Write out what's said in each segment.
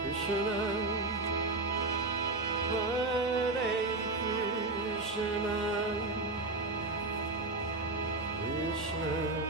Krishna, Hare Krishna, Krishna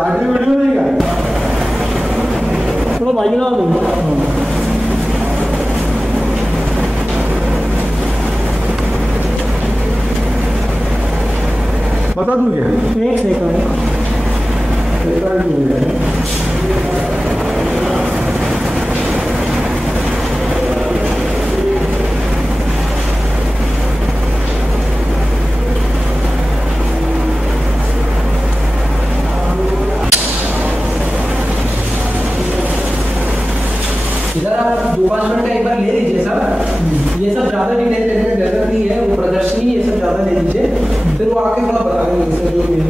आगे video नहीं का वो भाई ना बता दूँ क्या? एक सेकंड इधर आप 2-5 मिनट का एक बार ले लीजिए सर। ये सब ज़्यादा डिटेल देखने की जरूरत नहीं है, वो प्रदर्शनी ये सब ज़्यादा ले लीजिए, फिर वो आके थोड़ा बता देंगे इससे जो भी है।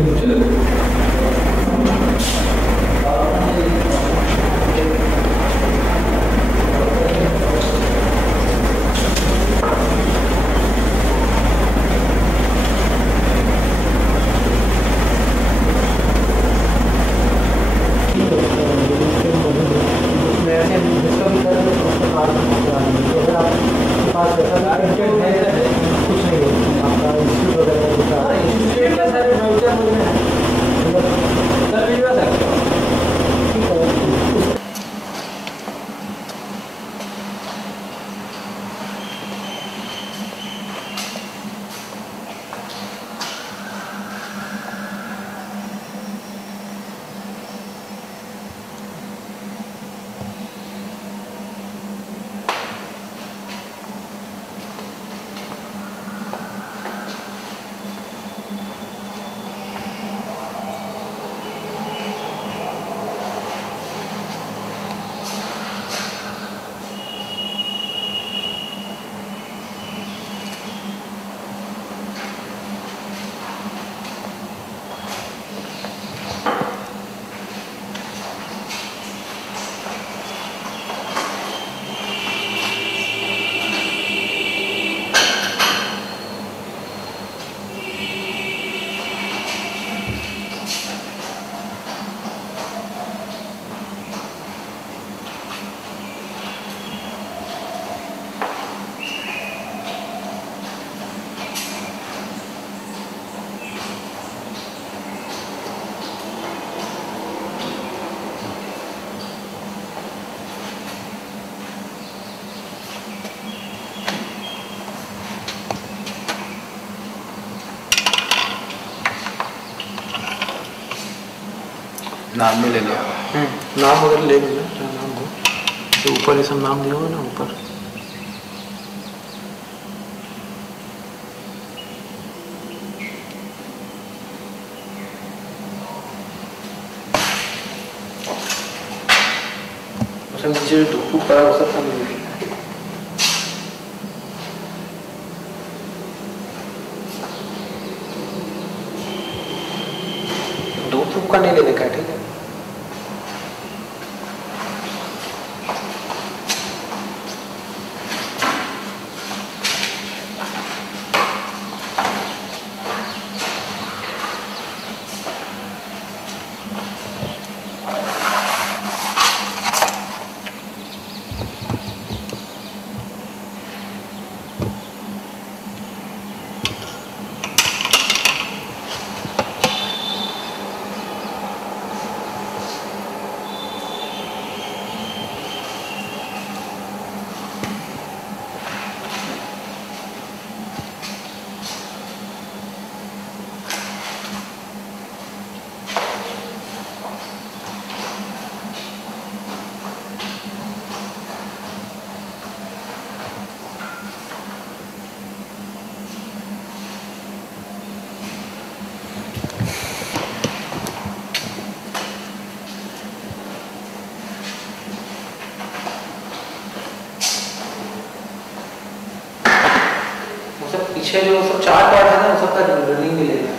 नाम में ले लिया। नाम वगैरह ले लेना, क्या नाम हो तो ऊपर ये सब नाम दिया हुआ ना ऊपर। नीचे टूक पड़ा हो सकता है। दो फूक का नहीं लेने का, ठीक है। पीछे जो सब 4 पार्ट है ना, सबका रनिंग में लेना है।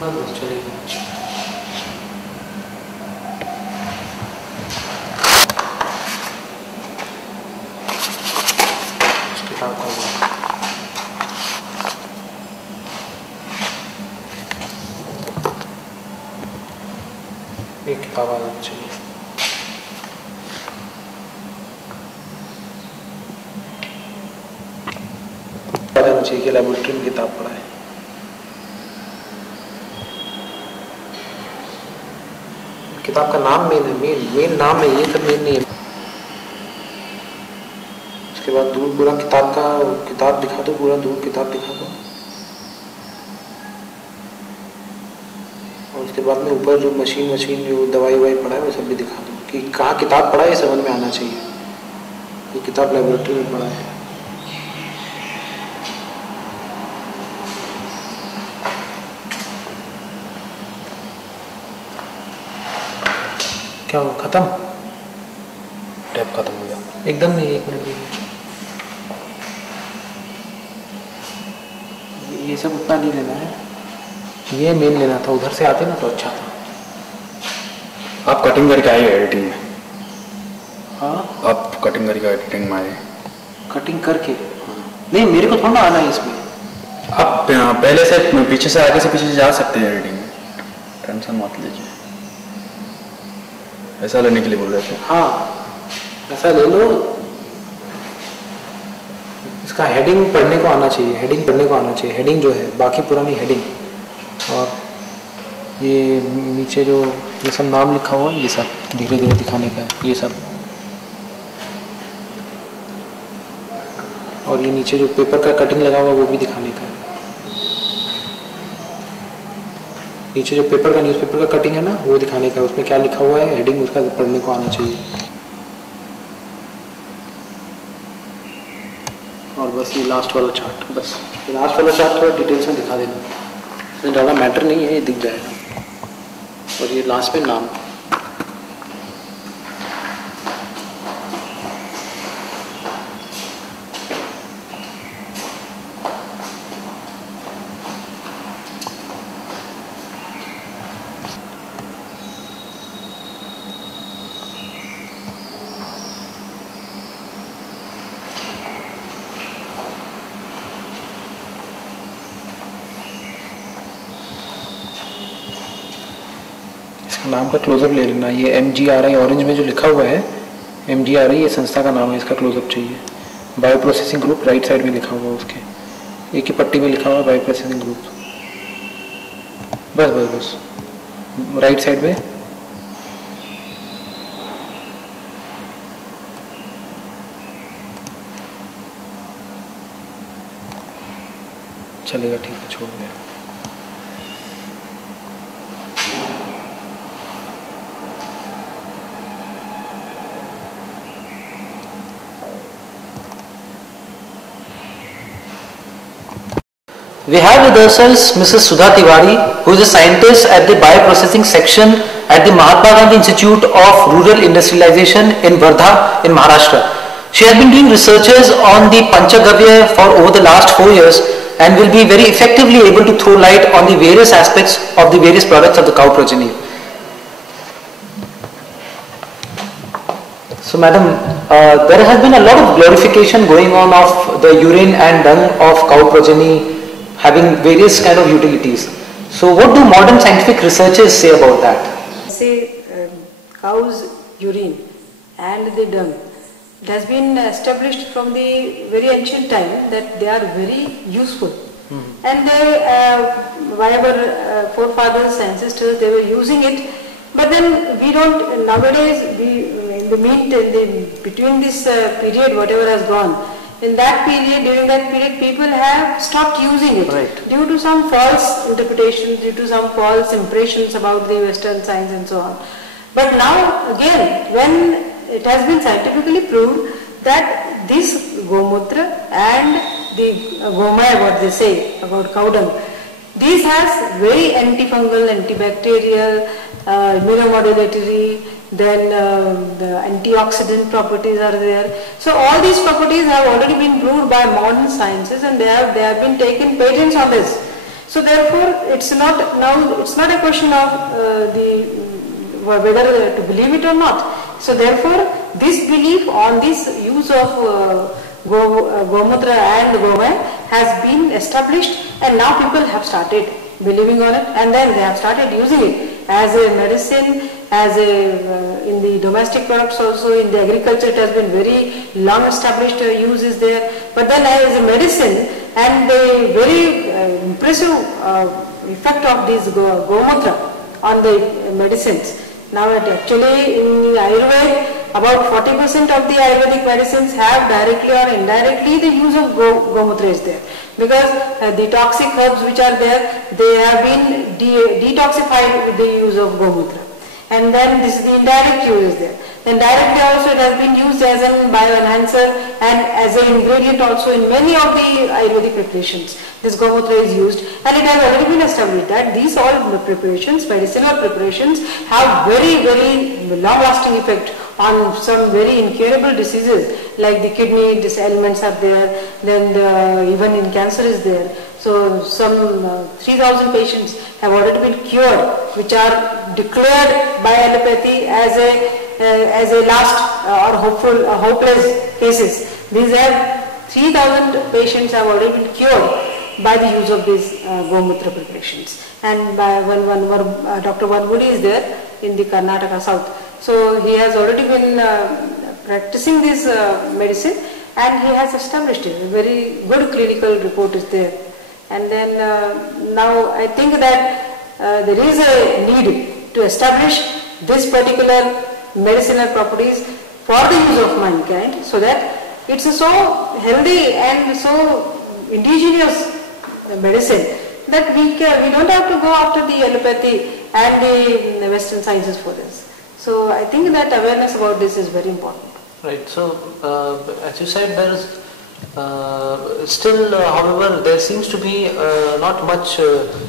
बस चलेगा। किताब का एक किताब आना चाहिए। पता चाहिए कि लेबोरेटरी में किताब पढ़ा है। किताब का नाम मेन है, मेन नाम है, ये सब मेन नहीं है। उसके बाद दूर पूरा किताब दिखा दो, पूरा दूर किताब दिखा दो। और उसके बाद में ऊपर जो मशीन जो दवाई पड़ा है वो सब भी दिखा दो कि कहाँ किताब पढ़ा है, ये समझ में आना चाहिए। ये किताब लेबोरेटरी में पढ़ा है। क्या हुआ, खत्म? टैप खत्म हो गया एकदम नहीं, 1 मिनट। ये सब उतना नहीं लेना है, ये मेन लेना था। उधर से आते ना तो अच्छा था। आप कटिंग करके आए एडिटिंग में? हाँ, आप कटिंग करके एडिटिंग में आए? कटिंग करके? नहीं, मेरे को थोड़ा आना है इसमें। आप पहले से पीछे से आगे से पीछे से जा सकते हैं एडिटिंग में, टेंशन मत लीजिए। ऐसा लेने के लिए बोल रहे थे? हाँ, ऐसा ले लो। इसका हेडिंग पढ़ने को आना चाहिए, हेडिंग पढ़ने को आना चाहिए। हेडिंग जो है, बाकी पुरानी हेडिंग, और ये नीचे जो ये सब नाम लिखा हुआ है, ये सब धीरे धीरे दिखाने का है, ये सब। और ये नीचे जो पेपर का कटिंग लगा हुआ है वो भी दिखाने का है। नीचे जो पेपर का न्यूज़पेपर का कटिंग है ना, वो दिखाने का है। उसमें क्या लिखा हुआ है, हेडिंग उसका पढ़ने को आना चाहिए। और बस ये लास्ट वाला चार्ट, बस ये लास्ट वाला चार्ट थोड़ा डिटेल्स में दिखा देना। इसमें ज़्यादा मैटर नहीं है, ये दिख जाएगा। और ये लास्ट में नाम। नाम का क्लोजअप ले लेना। ये MGRI ऑरेंज में जो लिखा हुआ है, MGRI ये संस्था का नाम है, इसका क्लोजअप चाहिए। Bio processing group right side में लिखा हुआ है, उसके एक ही पट्टी में लिखा हुआ है बायो प्रोसेसिंग ग्रुप। बस बस बस राइट साइड में। चलेगा, ठीक है, छोड़ दिया। We have with ourselves Mrs. Sudha Tiwari, who is a scientist at the bioprocessing section at the Mahatma Gandhi Institute of Rural Industrialization in Wardha in Maharashtra. She has been doing researches on the Panchagavya for over the last 4 years and will be very effectively able to throw light on the various aspects of the various products of the cow progeny. So madam, there has been a lot of glorification going on of the urine and dung of cow progeny having various kind of utilities. So what do modern scientific researchers say about that? Say cow's urine and the dung, it has been established from the very ancient time that they are very useful. And by our forefathers, ancestors, they were using it. But then we don't, nowadays, between this period, whatever has gone, in that period, during that period, people have stopped using it. Right. Due to some false interpretations, due to some false impressions about the Western science and so on. But now, again, when it has been scientifically proved that this gomutra and the gomaya, what they say about cow dung, these has very antifungal, antibacterial, immunomodulatory, then the antioxidant properties are there. So all these properties have already been proved by modern sciences, and they have been taken patents on this. So therefore, it's not a question of whether to believe it or not. So therefore, this belief on this use of Gomutra and Gomay has been established, and now people have started believing on it, and then they have started using it as a medicine, as a in the domestic products also, in the agriculture it has been very long established use is there, but then as a medicine, and the very impressive effect of this Gomutra on the medicines. Now actually in Ayurveda, about 40% of the Ayurvedic medicines have directly or indirectly the use of Gomutra is there. Because the toxic herbs which are there, they have been detoxified with the use of Gomutra. And then this is the indirect use is there. Then directly also it has been used as a bioenhancer and as an ingredient also in many of the Ayurvedic preparations. This Gomutra is used, and it has already been established that these all preparations, medicinal preparations, have very, very long-lasting effect on some very incurable diseases like the kidney ailments are there, then even in cancer is there. So some 3,000 patients have already been cured, which are declared by allopathy as a last or hopeless cases. These have 3,000 patients have already been cured by the use of these Gomutra preparations. And by Dr. Vanmudi is there in the Karnataka South. So he has already been practicing this medicine, and he has established it. A very good clinical report is there. And then now I think that there is a need to establish this particular medicinal properties for the use of mankind, so that it's a so healthy and so indigenous medicine that we don't have to go after the allopathy and the Western sciences for this. So I think that awareness about this is very important. Right. So as you said, there is still, however, there seems to be not much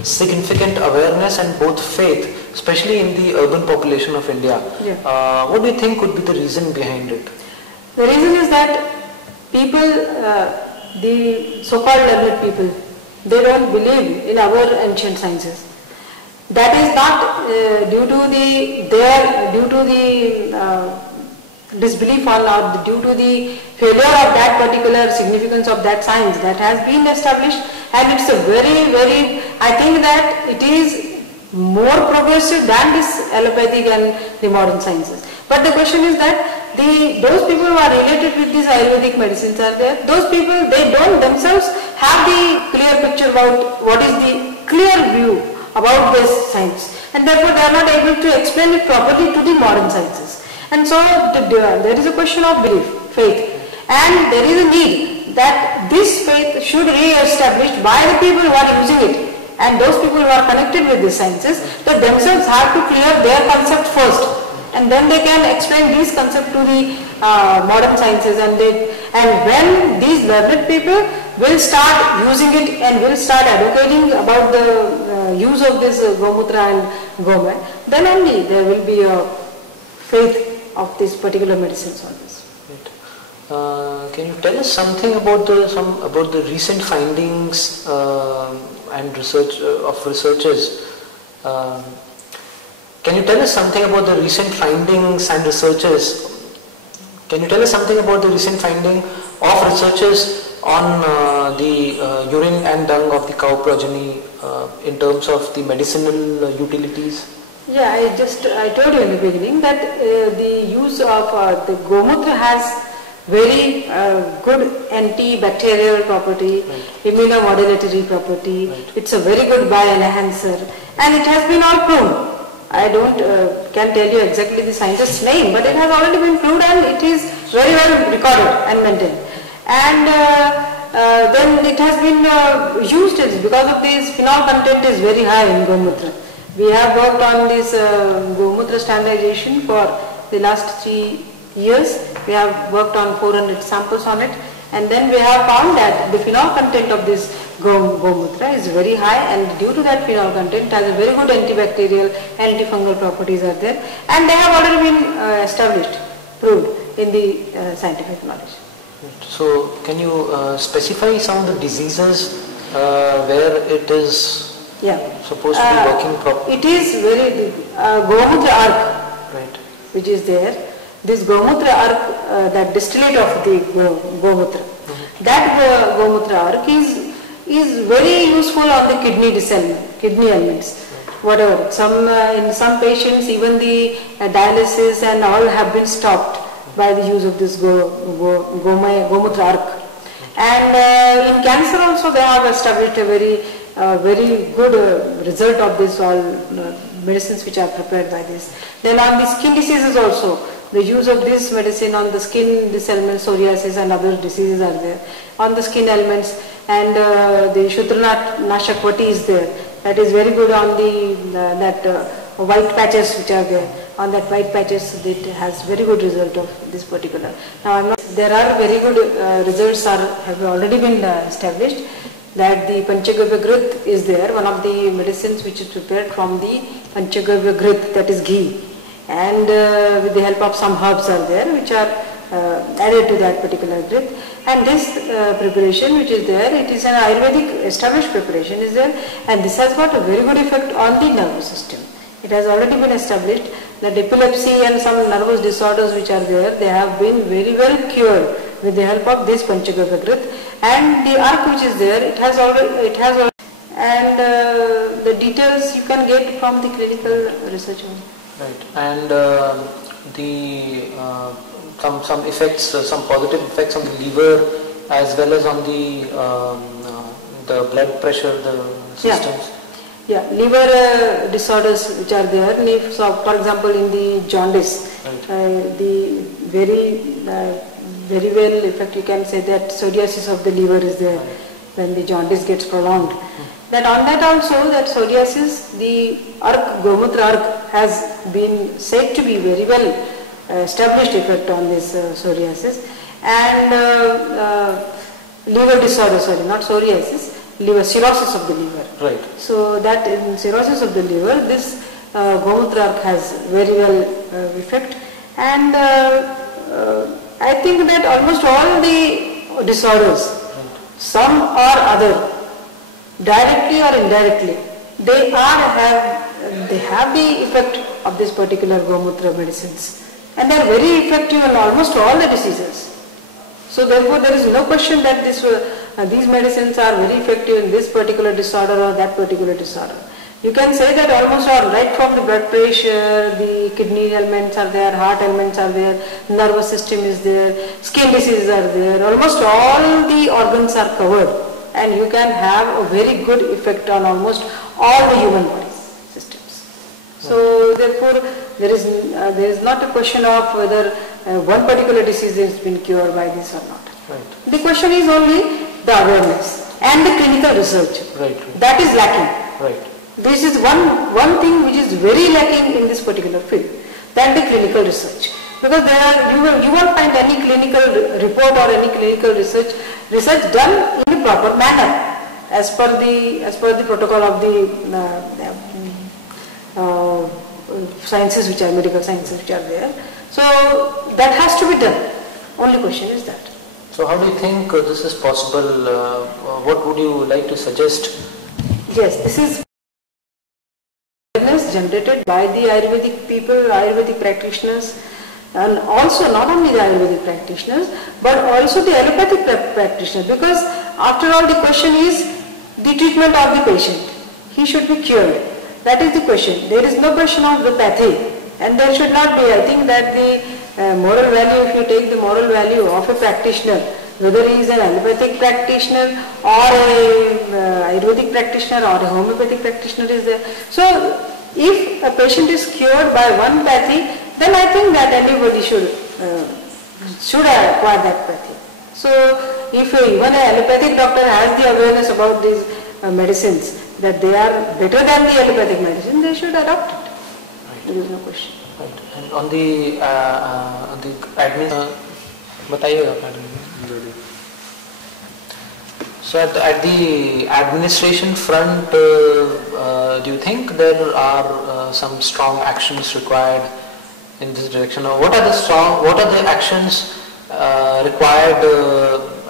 significant awareness and both faith, especially in the urban population of India. Yeah. What do you think could be the reason behind it? The reason is that people, the so-called learned people, they don't believe in our ancient sciences. That is not due to the disbelief or due to the failure of that particular significance of that science that has been established, and it's a very, very, I think that it is more progressive than this allopathic and the modern sciences. But the question is that those people who are related with these Ayurvedic medicines are there, those people, they don't themselves have the clear picture about what is the clear view about this science, and therefore they are not able to explain it properly to the modern sciences. And so there is a question of belief, faith, and there is a need that this faith should be re-established by the people who are using it, and those people who are connected with the sciences, that themselves have to clear their concept first, and then they can explain these concepts to the modern sciences, and when these learned people will start using it and will start advocating about the use of this Gomutra and Gomay, then only there will be a faith of this particular medicines on this. Right. Can you tell us something about the recent findings and research of researchers? Can you tell us something about the recent findings and researchers? Can you tell us something about the recent finding of researchers on the urine and dung of the cow progeny in terms of the medicinal utilities? Yeah, I told you in the beginning that the use of the Gomutra has very good antibacterial property, right, immunomodulatory property, right, it's a very good bioenhancer, and it has been all proven. I can tell you exactly the scientist's name, but it has already been proved and it is very well recorded and maintained. And then it has been used because of this phenol content is very high in Gomutra. We have worked on this Gomutra standardization for the last 3 years. We have worked on 400 samples on it, and then we have found that the phenol content of this Gomutra is very high, and due to that phenol content has a very good antibacterial, antifungal properties are there, and they have already been established, proved in the scientific knowledge. So can you specify some of the diseases where it is Yeah. supposed to be working properly. It is very Gomutra arc, Right. which is there. This Gomutra arc, that distillate of the Gomutra, that Gomutra arc is very useful on the kidney ailments. Whatever. In some patients, even the dialysis and all have been stopped by the use of this Gomutra arc. And in cancer also, they have established a very good result of this all medicines which are prepared by this. Then on the skin diseases also, the use of this medicine on the skin, this ailment, psoriasis and other diseases are there. On the skin ailments, and the Shudranachakwati is there. That is very good on the white patches which are there. On that white patches, it has very good result of this particular. Now, there are very good results have already been established. That the Panchagavya Grit is there, one of the medicines which is prepared from the Panchagavya Grit, that is ghee, and with the help of some herbs are there which are added to that particular grit. And this preparation which is there, it is an Ayurvedic established preparation is there, and this has got a very good effect on the nervous system. It has already been established that epilepsy and some nervous disorders which are there, they have been very well cured with the help of this Panchagavya Grit. And the arc which is there, it has already, and the details you can get from the clinical research. Right. And some effects, some positive effects on the liver as well as on the blood pressure, the systems. Yeah, liver disorders which are there. So, for example, in the jaundice, Right. the very well effect, you can say that psoriasis of the liver is there when the jaundice gets prolonged. That on that also, that psoriasis, the arc, Gomutra arc has been said to be very well established effect on this psoriasis. And liver disorder, not psoriasis, liver, cirrhosis of the liver. Right. So that in cirrhosis of the liver, this Gomutra arc has very well effect. And I think that almost all the disorders, some or other, directly or indirectly, they have the effect of this particular Gomutra medicines, and they are very effective in almost all the diseases. So therefore, there is no question that these medicines are very effective in this particular disorder or that particular disorder. You can say that almost all, right from the blood pressure, the kidney ailments are there, heart ailments are there, nervous system is there, skin diseases are there, almost all the organs are covered, and you can have a very good effect on almost all the human body systems. So therefore, there is not a question of whether one particular disease has been cured by this or not. Right. The question is only the awareness and the clinical research. Right. That is lacking. Right. This is one thing which is very lacking in this particular field, that the clinical research. Because you won't find any clinical report or any clinical research done in a proper manner as per the protocol of the sciences which are medical sciences which are there. So that has to be done. Only question is that. So how do you think this is possible? What would you like to suggest? Yes, this is awareness generated by the Ayurvedic people, Ayurvedic practitioners, and also not only the Ayurvedic practitioners, but also the allopathic practitioners, because after all the question is the treatment of the patient. He should be cured. That is the question. There is no question of the pathy, and there should not be. I think that the moral value, if you take the moral value of a practitioner, whether he is an allopathic practitioner or a Ayurvedic practitioner or a homeopathic practitioner is there. So if a patient is cured by one pathy, then I think that anybody should acquire that pathy. So if even an allopathic doctor has the awareness about these medicines, that they are better than the allopathic medicine, they should adopt it. Right. There is no question. Right. And on the admin, बताइएगा madam. So at the administration front, do you think there are some strong actions required in this direction? Or what are the actions required,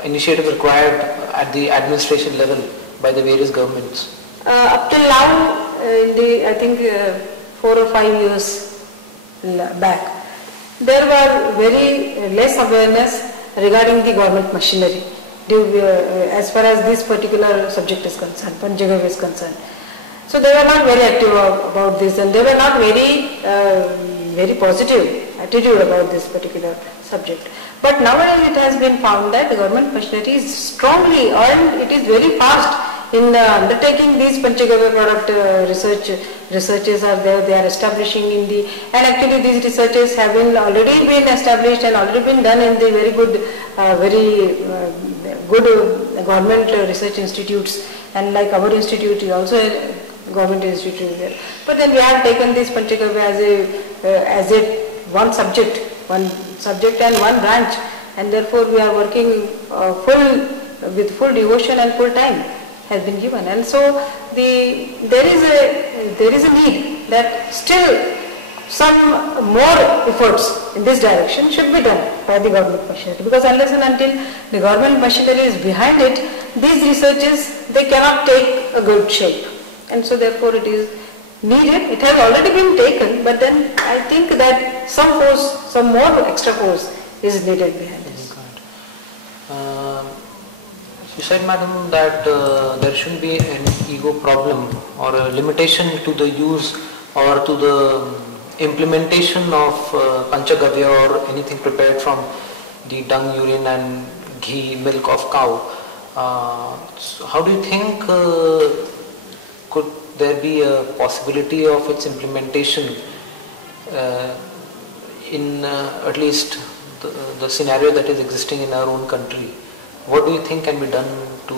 initiatives required at the administration level by the various governments? Up till now, in the I think 4 or 5 years back, there were very less awareness regarding the government machinery as far as this particular subject is concerned, Panchagavya is concerned. So they were not very active about this, and they were not very positive attitude about this particular subject. But nowadays it has been found that the government machinery is strongly and it is very fast in undertaking these Panchagavya product researches are there. They are establishing in the, and actually these researches have already been established and already been done in the very good government research institutes, and like our institute is also a government institute there. But then we have taken this Panchagavya as a one subject and one branch, and therefore we are working with full devotion and full time has been given. And so there is a need that still some more efforts in this direction should be done by the government machinery, because unless and until the government machinery is behind it, these researches, they cannot take a good shape. And so therefore it is needed. It has already been taken, but then I think that some more extra force is needed behind this. You said, madam, that there shouldn't be an ego problem or a limitation to the use or to the implementation of Panchagavya or anything prepared from the dung, urine and ghee, milk of cow. So how do you think could there be a possibility of its implementation in at least the scenario that is existing in our own country? What do you think can be done to?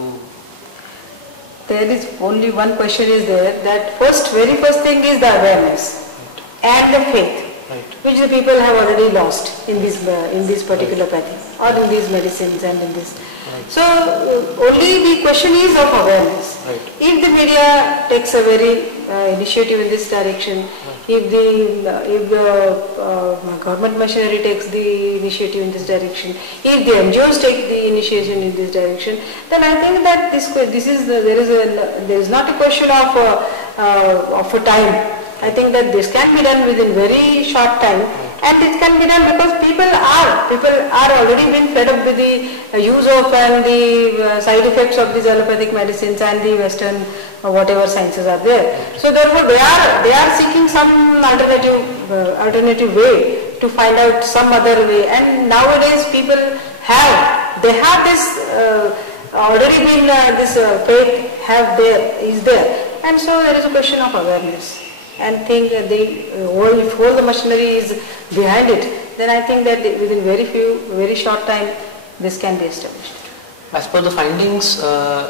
There is only one question is there, that very first thing is the awareness, right, and the faith, right, which the people have already lost in this particular pathy or in these medicines and in this. Right. So only the question is of awareness. Right. If the media takes a very initiative in this direction, right, if the government machinery takes the initiative in this direction, if the NGOs take the initiation in this direction, then I think that there is not a question of a time. I think that this can be done within very short time, and it can be done because people are already been fed up with the use of and the side effects of these allopathic medicines and the Western whatever sciences are there. So therefore they are seeking some alternative way to find out some other way. And nowadays people have this already been this faith is there, and so there is a question of awareness. And think that if all the machinery is behind it, then I think that within very short time, this can be established. As per the findings,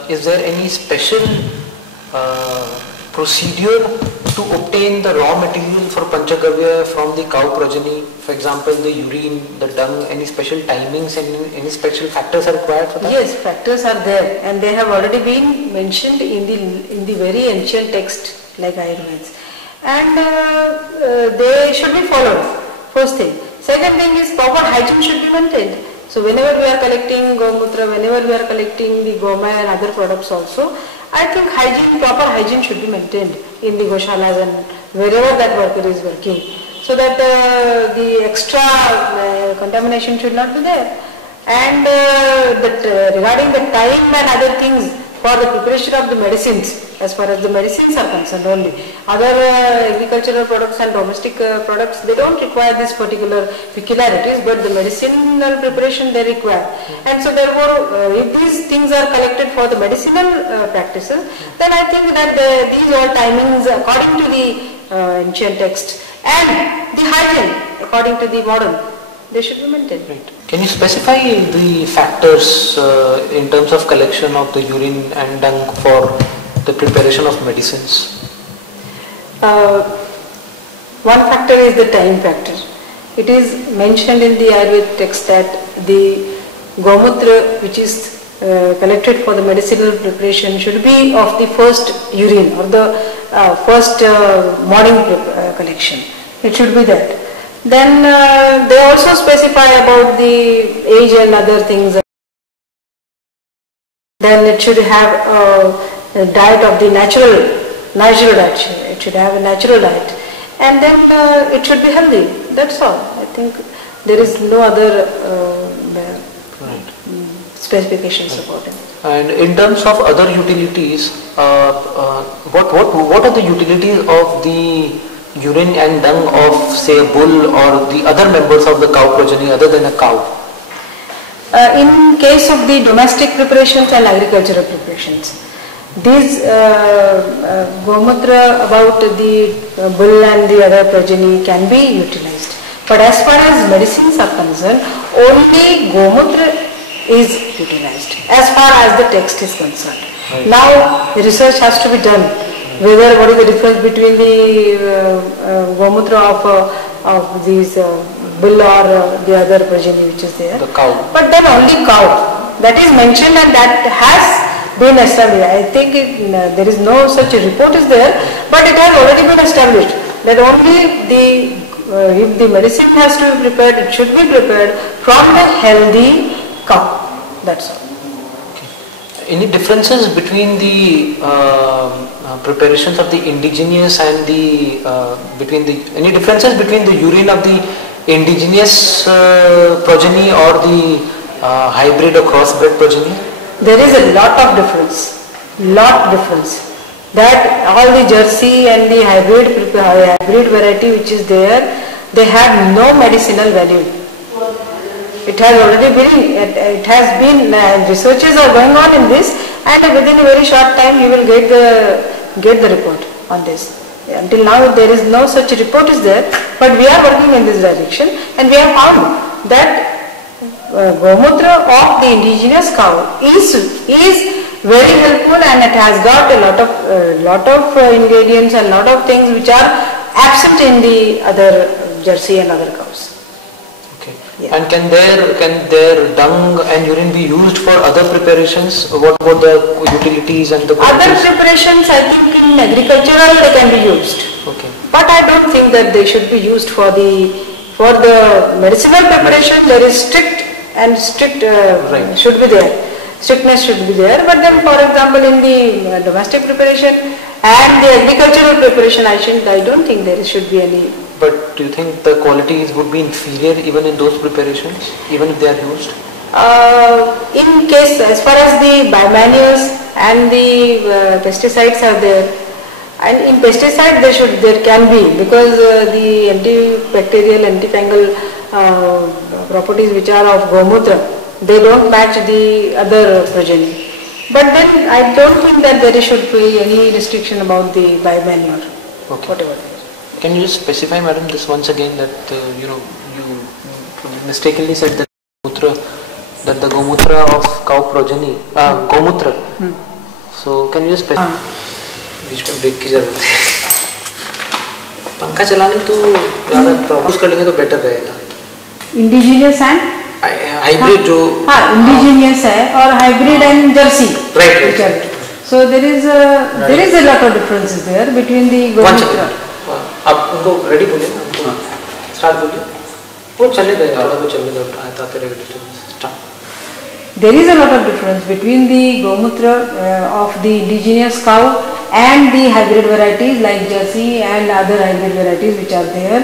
is there any special procedure to obtain the raw material for Panchagavya from the cow progeny? For example, the urine, the dung, any special timings and any special factors are required for that? Yes, factors are there, and they have already been mentioned in the very ancient text like Ayurveda. And they should be followed, first thing. Second thing is proper hygiene should be maintained. So whenever we are collecting Gomutra, whenever we are collecting the Gomaya and other products also, I think proper hygiene should be maintained in the Goshalas and wherever that worker is working, so that the extra contamination should not be there. And regarding the time and other things for the preparation of the medicines, as far as the medicines are concerned only. Other agricultural products and domestic products, they don't require these particular peculiarities, but the medicinal preparation they require. And so therefore, if these things are collected for the medicinal practices, then I think that these are timings according to the ancient text, and the hygiene according to the modern, they should be maintained. Right. Can you specify the factors in terms of collection of the urine and dung for the preparation of medicines? One factor is the time factor. It is mentioned in the Ayurvedic text that the Gomutra, which is collected for the medicinal preparation, should be of the first urine or the first morning collection. It should be that. Then they also specify about the age and other things. Then it should have diet of the natural diet. It should have a natural diet, and then it should be healthy. That's all. I think there is no other specifications about it. And in terms of other utilities, what are the utilities of the urine and dung of, say, a bull or the other members of the cow progeny other than a cow? In case of the domestic preparations and agricultural preparations, these gomutra about the bull and the other progeny can be utilized. But as far as medicines are concerned, only gomutra is utilized as far as the text is concerned. Right. Now research has to be done whether what is the difference between the gomutra of these bull or the other progeny which is there. The cow. But then only cow that is mentioned and that has been established. I think there is no such a report is there, but it has already been established that only the if the medicine has to be prepared, it should be prepared from the healthy cow. That's all. Okay. Any differences between the preparations of the indigenous and the any differences between the urine of the indigenous progeny or the hybrid or crossbred progeny? There is a lot of difference. That all the Jersey and the hybrid variety which is there, they have no medicinal value. It has already been, researches are going on in this, and within a very short time you will get the report on this. Until now there is no such report is there, but we are working in this direction, and we have found that gomutra of the indigenous cow is very helpful, and it has got a lot of ingredients and lot of things which are absent in the other Jersey and other cows. Okay. Yeah. And can their dung and urine be used for other preparations? What about the utilities and the other preparations? I think in agricultural they can be used. Okay. But I don't think that they should be used for the medicinal preparation. There is strict right. should be there. Strictness should be there, but then for example in the domestic preparation and the agricultural preparation I don't think there should be any. But do you think the qualities would be inferior even in those preparations, even if they are used? In case as far as the biomanuals and the pesticides are there, and in pesticide there can be, because the antibacterial, antifungal properties which are of gomutra, they don't match the other progeny. But then I don't think that there should be any restriction about the biomanure. Okay. Whatever. Can you just specify, madam, this once again, that you mistakenly said that the gomutra of cow progeny, gomutra. So can you just specify? बीच में break की जरूरत है. पंखा चलाने तो ज़्यादा produce कर लेंगे तो बेटर रहेगा. Indigenous and हाइब्रिड जो indigenous है और hybrid and Jersey. Right. So there is a lot of differences there between the gomutra. आप उनको रेडी बोलिए ना, उनको स्टार्ट बोलिए. वो चलने दें, थोड़ा वो चलने दो, आते रहेगा. Start. There is a lot of difference between the gomutra of the indigenous cow and the hybrid varieties like Jersey and other hybrid varieties which are there,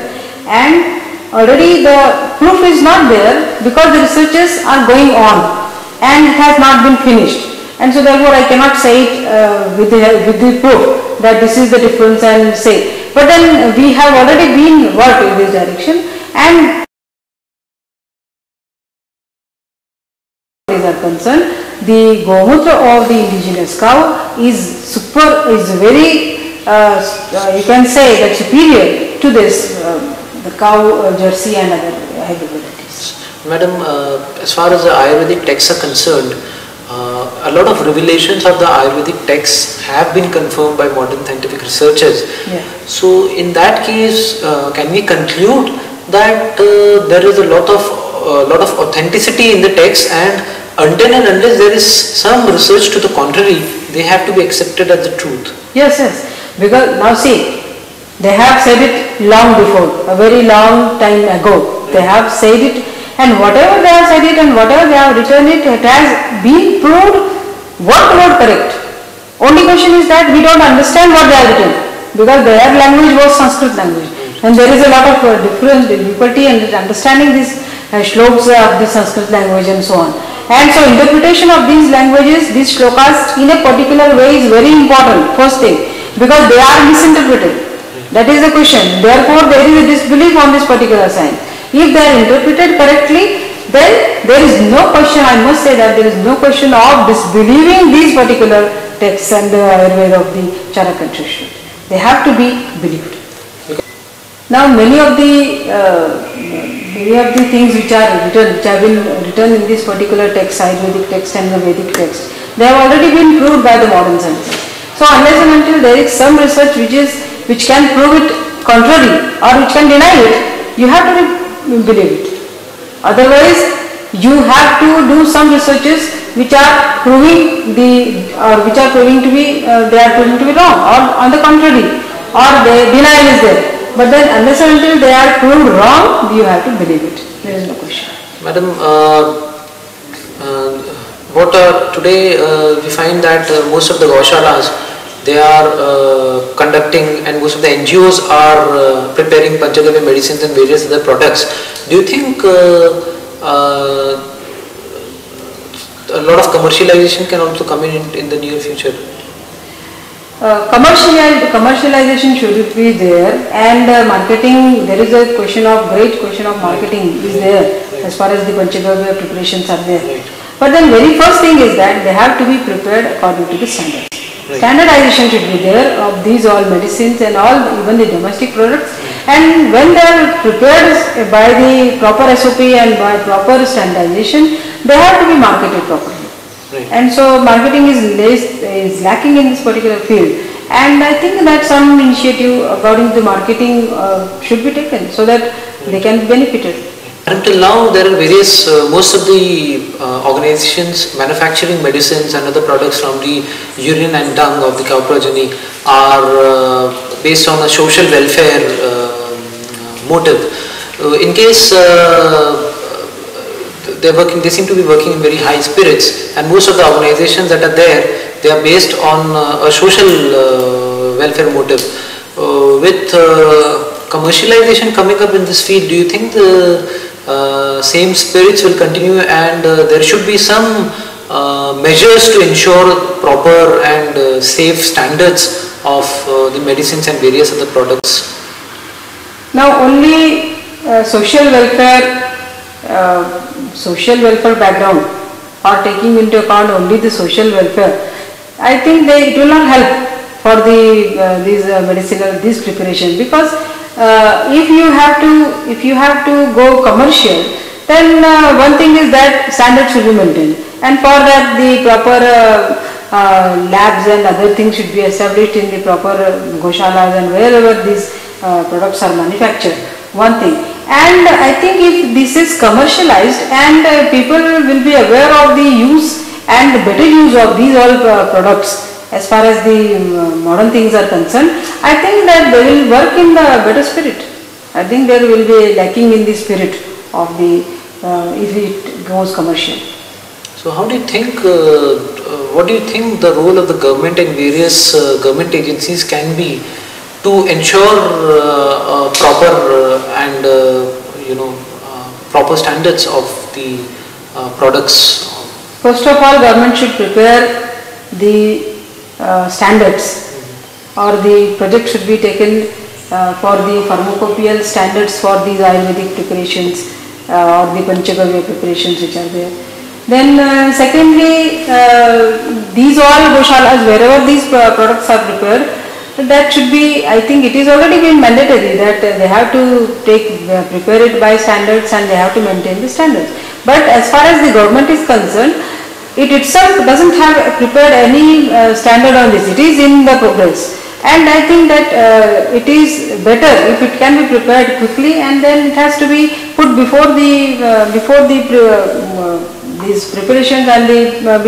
and already the proof is not there because the researches are going on and it has not been finished, and so therefore I cannot say it with the proof that this is the difference and say. But then we have already been worked in this direction, and are concerned, the gomutra of the indigenous cow is very you can say that superior to this the cow Jersey and other hybrid varieties. Madam, as far as the Ayurvedic texts are concerned, a lot of revelations of the Ayurvedic texts have been confirmed by modern scientific researchers. Yeah. So in that case, can we conclude that there is a lot of authenticity in the text, and until and unless there is some research to the contrary, they have to be accepted as the truth? Yes. Because now see, they have said it long before, a very long time ago. They have said it, and whatever they have said it and whatever they have written it, it has been proved word for word correct. Only question is that we don't understand what they have written, because their language was Sanskrit language, and there is a lot of difficulty in understanding these shlokas of the Sanskrit language and so on. And so interpretation of these languages, these shlokas in a particular way is very important, first thing, because they are misinterpreted. That is the question. Therefore, there is a disbelief on this particular sign. If they are interpreted correctly, then there is no question, I must say that there is no question of disbelieving these particular texts and the Ayurveda of the Charaka and Shruti. They have to be believed. Now many of the things which have been written in this particular text, Ayurvedic text and the Vedic text, they have already been proved by the modern science. So unless and until there is some research which can prove it contrary or which can deny it, you have to believe it. Otherwise, you have to do some researches which are proving to be wrong, or on the contrary, or the denial is there. But then unless and until they are proved wrong, you have to believe it. There is no question. Madam, today we find that most of the Gaushalas, they are conducting, and most of the NGOs are preparing Panchagavya medicines and various other products. Do you think a lot of commercialization can also come in the near future? Commercialization should be there, and marketing, there is a great question of marketing is there as far as the Panchagavya preparations are there. Right. But then very first thing is that they have to be prepared according to the standards. Right. Standardization should be there of these all medicines and all, even the domestic products, and when they are prepared by the proper SOP and by proper standardization, they have to be marketed properly. Right. And so marketing is lacking in this particular field, and I think that some initiative according to marketing should be taken so that they can be benefited. Until now, there are various, most of the organizations manufacturing medicines and other products from the urine and dung of the cow progeny are based on a social welfare motive. In case they seem to be working in very high spirits, and most of the organizations that are there, they are based on a social welfare motive. With commercialization coming up in this field, do you think the same spirits will continue, and there should be some measures to ensure proper and safe standards of the medicines and various other products? Now only social welfare background, or taking into account only the social welfare, I think it will not help for these preparations, because if you have to go commercial, then one thing is that standards should be maintained, and for that the proper labs and other things should be established in the proper goshalas and wherever these products are manufactured. One thing. And I think if this is commercialized and people will be aware of the use and the better use of these all products as far as the modern things are concerned, I think that they will work in the better spirit. I think there will be lacking in the spirit of the if it goes commercial. So how do you think, what do you think the role of the government and various government agencies can be to ensure proper and proper standards of the products? First of all, government should prepare the standards, or the project should be taken for the pharmacopoeial standards for these Ayurvedic preparations or the Panchagavya preparations which are there. Then secondly, these all goshalas, wherever these products are prepared, that should be, I think it is already been mandatory that they have to prepare it by standards, and they have to maintain the standards. But as far as the government is concerned, it itself doesn't have prepared any standard on this. It is in the progress, and I think that it is better if it can be prepared quickly, and then it has to be put before these preparations and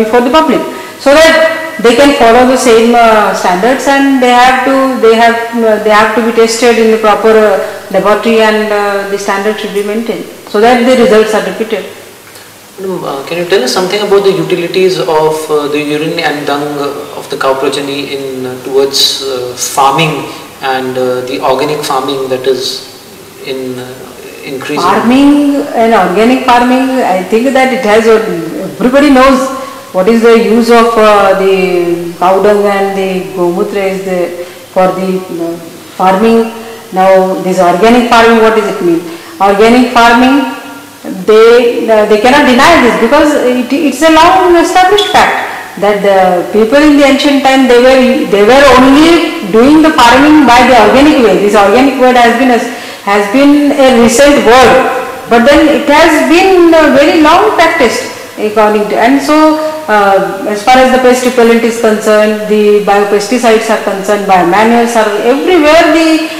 before the public, so that they can follow the same standards, and they have to be tested in the proper laboratory, and the standard should be maintained so that the results are repeated. Can you tell us something about the utilities of the urine and dung of the cow progeny in towards farming and the organic farming that is in increasing? Farming and organic farming, I think that it has, everybody knows what is the use of the cow dung and the gomutra is for the farming. Now this organic farming, what does it mean? Organic farming, they cannot deny this because it's a long established fact that the people in the ancient time they were only doing the farming by the organic way. This organic word has been a recent word, but then it has been very long practiced according to, and so as far as the pest repellent is concerned, the biopesticides are concerned, biomanuals are everywhere. The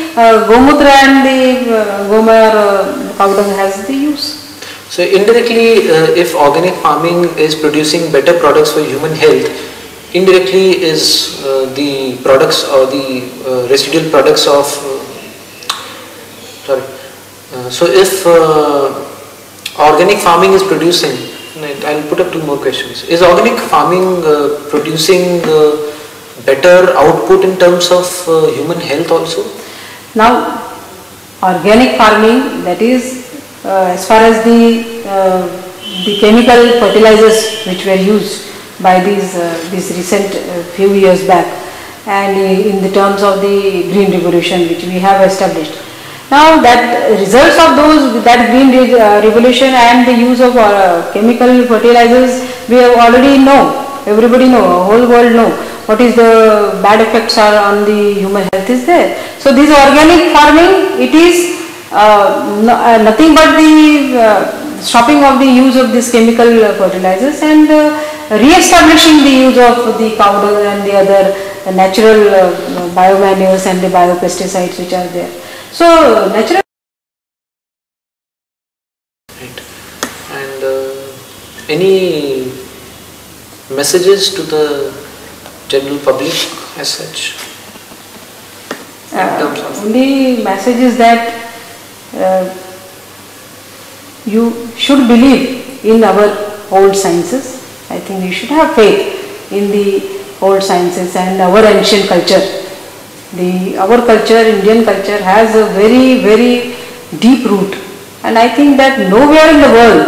gomutra and the gomar cow dung has the use. So indirectly, if organic farming is producing better products for human health, indirectly is the products or the residual products of so if organic farming is producing, I'll put up two more questions. Is organic farming producing better output in terms of human health also? Now, organic farming, that is as far as the chemical fertilizers which were used by these recent few years back, and in the terms of the green revolution which we have established. Now that results of that green revolution and the use of chemical fertilizers, we already know, everybody know, whole world know what is the bad effects are on the human health is there. So this organic farming, it is nothing but the stopping of the use of these chemical fertilizers and re-establishing the use of the cow dung and the other natural biomanuals and the biopesticides which are there. So natural. Right. And any messages to the general public as such? Only message is that you should believe in our old sciences. I think you should have faith in the old sciences and our ancient culture. Our culture, Indian culture, has a very, very deep root, and I think that nowhere in the world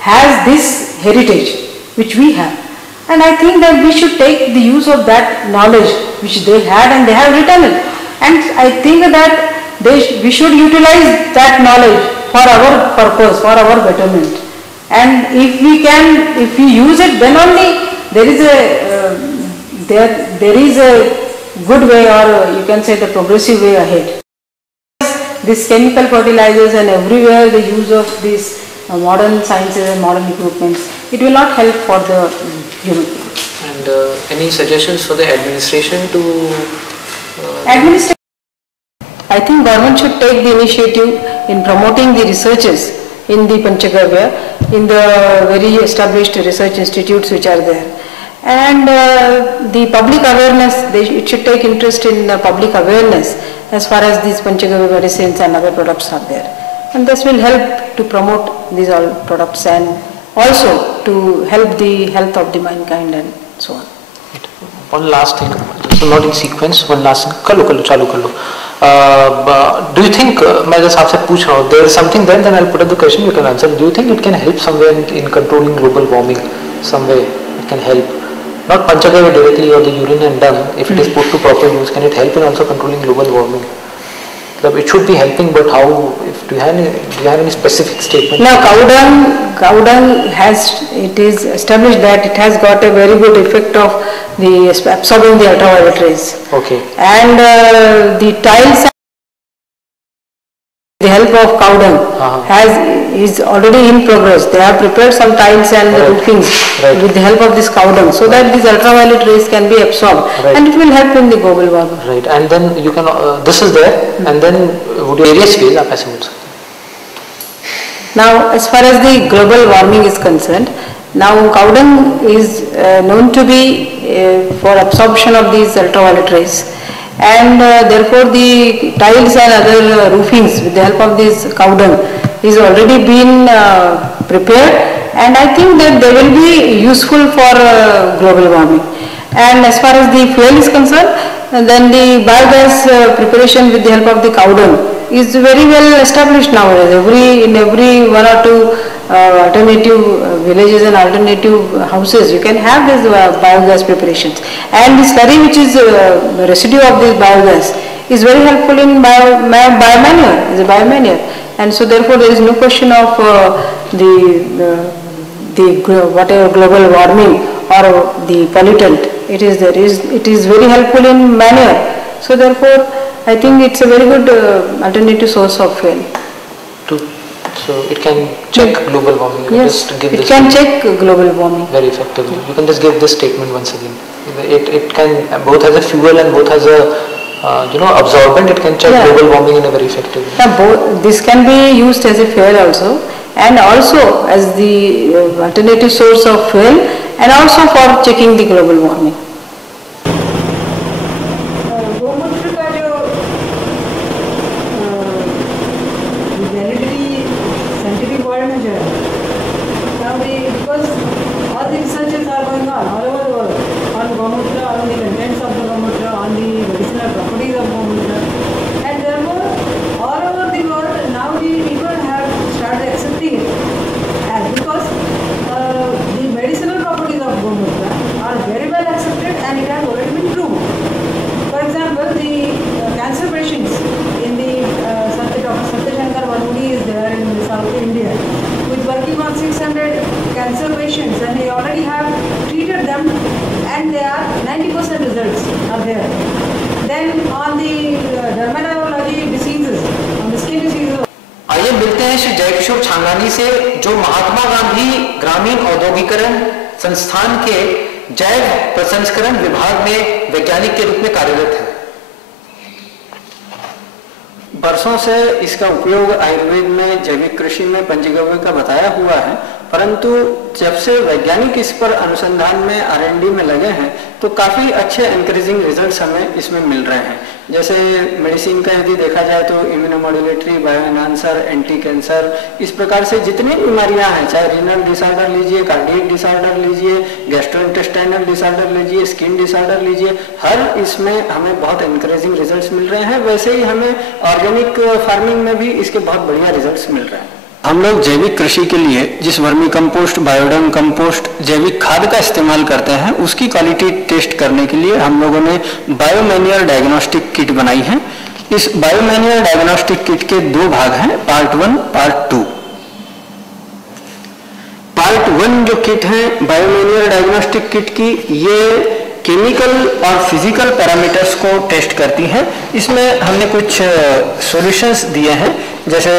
has this heritage which we have. And I think that we should take the use of that knowledge which they had and they have written it. And I think that we should utilize that knowledge for our purpose, for our betterment. And if we use it, then only there is a good way, or you can say the progressive way ahead. These chemical fertilizers and everywhere the use of these modern sciences and modern equipments, it will not help for the human. And any suggestions for the administration to? Administration. I think government should take the initiative in promoting the researches in the Panchagavya, in the very established research institutes which are there. And the public awareness, it should take interest in public awareness as far as these Panchagavya medicines and other products are there. And this will help to promote these all products and also to help the health of the mankind and so on. One last thing, so not in sequence, one last thing, चालू कर लो. Do you think, मैं जैसे आपसे पूछ रहा हूँ, there is something then I'll put up the question, you can answer. Do you think it can help somewhere in controlling global warming? Some way it can help. Not Panchagavya directly or the urine and dung, if it is put to proper use, can it help in also controlling global warming? It should be helping, but how? Do you have any specific statement? Now, cow dung it is established that it has got a very good effect of absorbing the ultraviolet rays. Okay. And the tiles, the help of cow dung is already in progress. They have prepared some tiles and roofings with the help of this cow dung, so that these ultraviolet rays can be absorbed, and it will help in the global warming. Right, and then you can. This is there, and then would you various ways आप ऐसे बोल सकते हैं. Now, as far as the global warming is concerned, now cow dung is known to be for absorption of these ultraviolet rays. And therefore the tiles and other roofings with the help of this cow dung is already been prepared and I think that they will be useful for global warming. And as far as the fuel is concerned, then the biogas preparation with the help of the cow dung is very well established nowadays. In every one or two alternative villages and alternative houses, you can have these biogas preparations. And the slurry, which is residue of this biogas, is very helpful in biomanure, is a biomanure. And so therefore there is no question of the whatever global warming or the pollutant. It is very helpful in manure. So therefore I think it's a very good alternative source of fuel. So it can check global warming. Yes, it can check global warming very effectively. You can just give this statement once again. It can both has a fuel and both has a absorbent. It can check global warming in a very effective way. This can be used as a fuel also, and also as the alternative source of fuel, and also for checking the global warming. आइए मिलते हैं श्री जयकिशोर छांगानी से, जो महात्मा गांधी ग्रामीण औद्योगिकरण संस्थान के जैव प्रसंस्करण विभाग में वैज्ञानिक के रूप में कार्यरत है। वर्षों से इसका उपयोग आयुर्वेद में, जैविक कृषि में, पंचगव्य का बताया हुआ है, परंतु जब से वैज्ञानिक इस पर अनुसंधान में R&D में लगे हैं तो काफ़ी अच्छे एनकरेजिंग रिजल्ट्स हमें इसमें मिल रहे हैं। जैसे मेडिसिन का यदि देखा जाए तो immunomodulatory, bio enhancer, anti cancer, इस प्रकार से जितनी बीमारियां हैं, चाहे रीनल डिसऑर्डर लीजिए, कार्डियक डिसऑर्डर लीजिए, गैस्ट्रोइंटेस्टाइनल डिसऑर्डर लीजिए, स्किन डिसऑर्डर लीजिए, हर इसमें हमें बहुत एनकरेजिंग रिजल्ट्स मिल रहे हैं। वैसे ही हमें ऑर्गेनिक फार्मिंग में भी इसके बहुत बढ़िया रिजल्ट्स मिल रहे हैं। हम लोग जैविक कृषि के लिए जिस वर्मी कंपोस्ट, बायोडंग कंपोस्ट, जैविक खाद का इस्तेमाल करते हैं, उसकी क्वालिटी टेस्ट करने के लिए हम लोगों ने बायोमैन्योर डायग्नोस्टिक किट बनाई है। इस बायोमैन्योर डायग्नोस्टिक किट के दो भाग हैं, पार्ट 1, पार्ट 2। पार्ट 1 जो किट है बायोमैन्योर डायग्नोस्टिक किट की, ये केमिकल और फिजिकल पैरामीटर्स को टेस्ट करती है। इसमें हमने कुछ सॉल्यूशंस दिए हैं, जैसे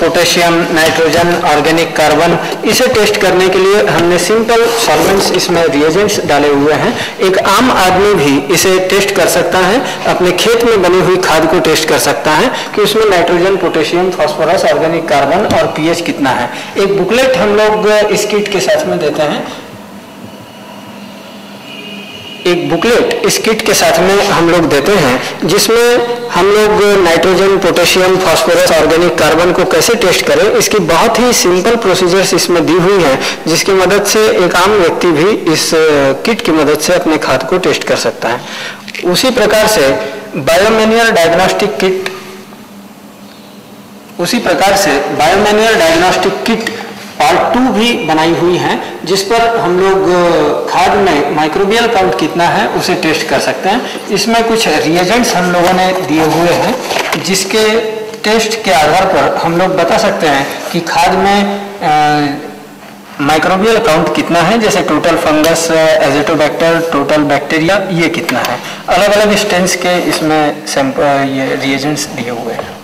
पोटेशियम, नाइट्रोजन, ऑर्गेनिक कार्बन। इसे टेस्ट करने के लिए हमने सिंपल सॉल्वेंट्स, इसमें रिएजेंट्स डाले हुए हैं। एक आम आदमी भी इसे टेस्ट कर सकता है, अपने खेत में बनी हुई खाद को टेस्ट कर सकता है कि उसमें nitrogen, potassium, phosphorus, organic carbon और पीएच कितना है। एक बुकलेट हम लोग इस किट के साथ में देते हैं। एक बुकलेट इस किट के साथ में हम लोग देते हैं, जिसमें हम लोग nitrogen, potassium, phosphorus, organic carbon को कैसे टेस्ट करें, इसकी बहुत ही सिंपल प्रोसीजर्स इसमें दी हुई हैं, जिसकी मदद से एक आम व्यक्ति भी इस किट की मदद से अपने खाद को टेस्ट कर सकता है। उसी प्रकार से बायोमैन्योर डायग्नोस्टिक किट पार्ट 2 भी बनाई हुई है, जिस पर हम लोग खाद में माइक्रोबियल काउंट कितना है उसे टेस्ट कर सकते हैं। इसमें कुछ रिएजेंट्स हम लोगों ने दिए हुए हैं, जिसके टेस्ट के आधार पर हम लोग बता सकते हैं कि खाद में माइक्रोबियल काउंट कितना है, जैसे total fungus, Azotobacter, total bacteria, ये कितना है। अलग अलग स्टेंस के इसमें ये रिएजेंट्स दिए हुए हैं।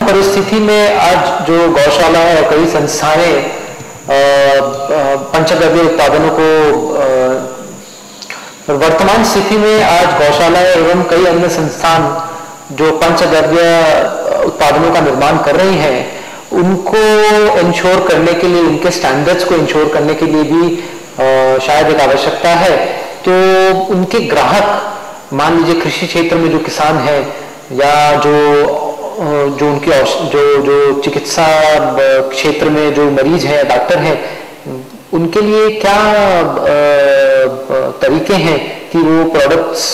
परिस्थिति में आज जो गौशाला और कई संस्थाएं पंचगव्य उत्पादनों को, वर्तमान स्थिति में आज गौशाला एवं कई अन्य संस्थान जो पंचगव्य उत्पादनों का निर्माण कर रही हैं, उनको इंश्योर करने के लिए, उनके स्टैंडर्ड्स को इंश्योर करने के लिए भी शायद एक आवश्यकता है। तो उनके ग्राहक, मान लीजिए कृषि क्षेत्र में जो किसान है या जो जो उनके जो चिकित्सा क्षेत्र में जो मरीज हैं, डॉक्टर हैं, उनके लिए क्या तरीके हैं कि वो प्रोडक्ट्स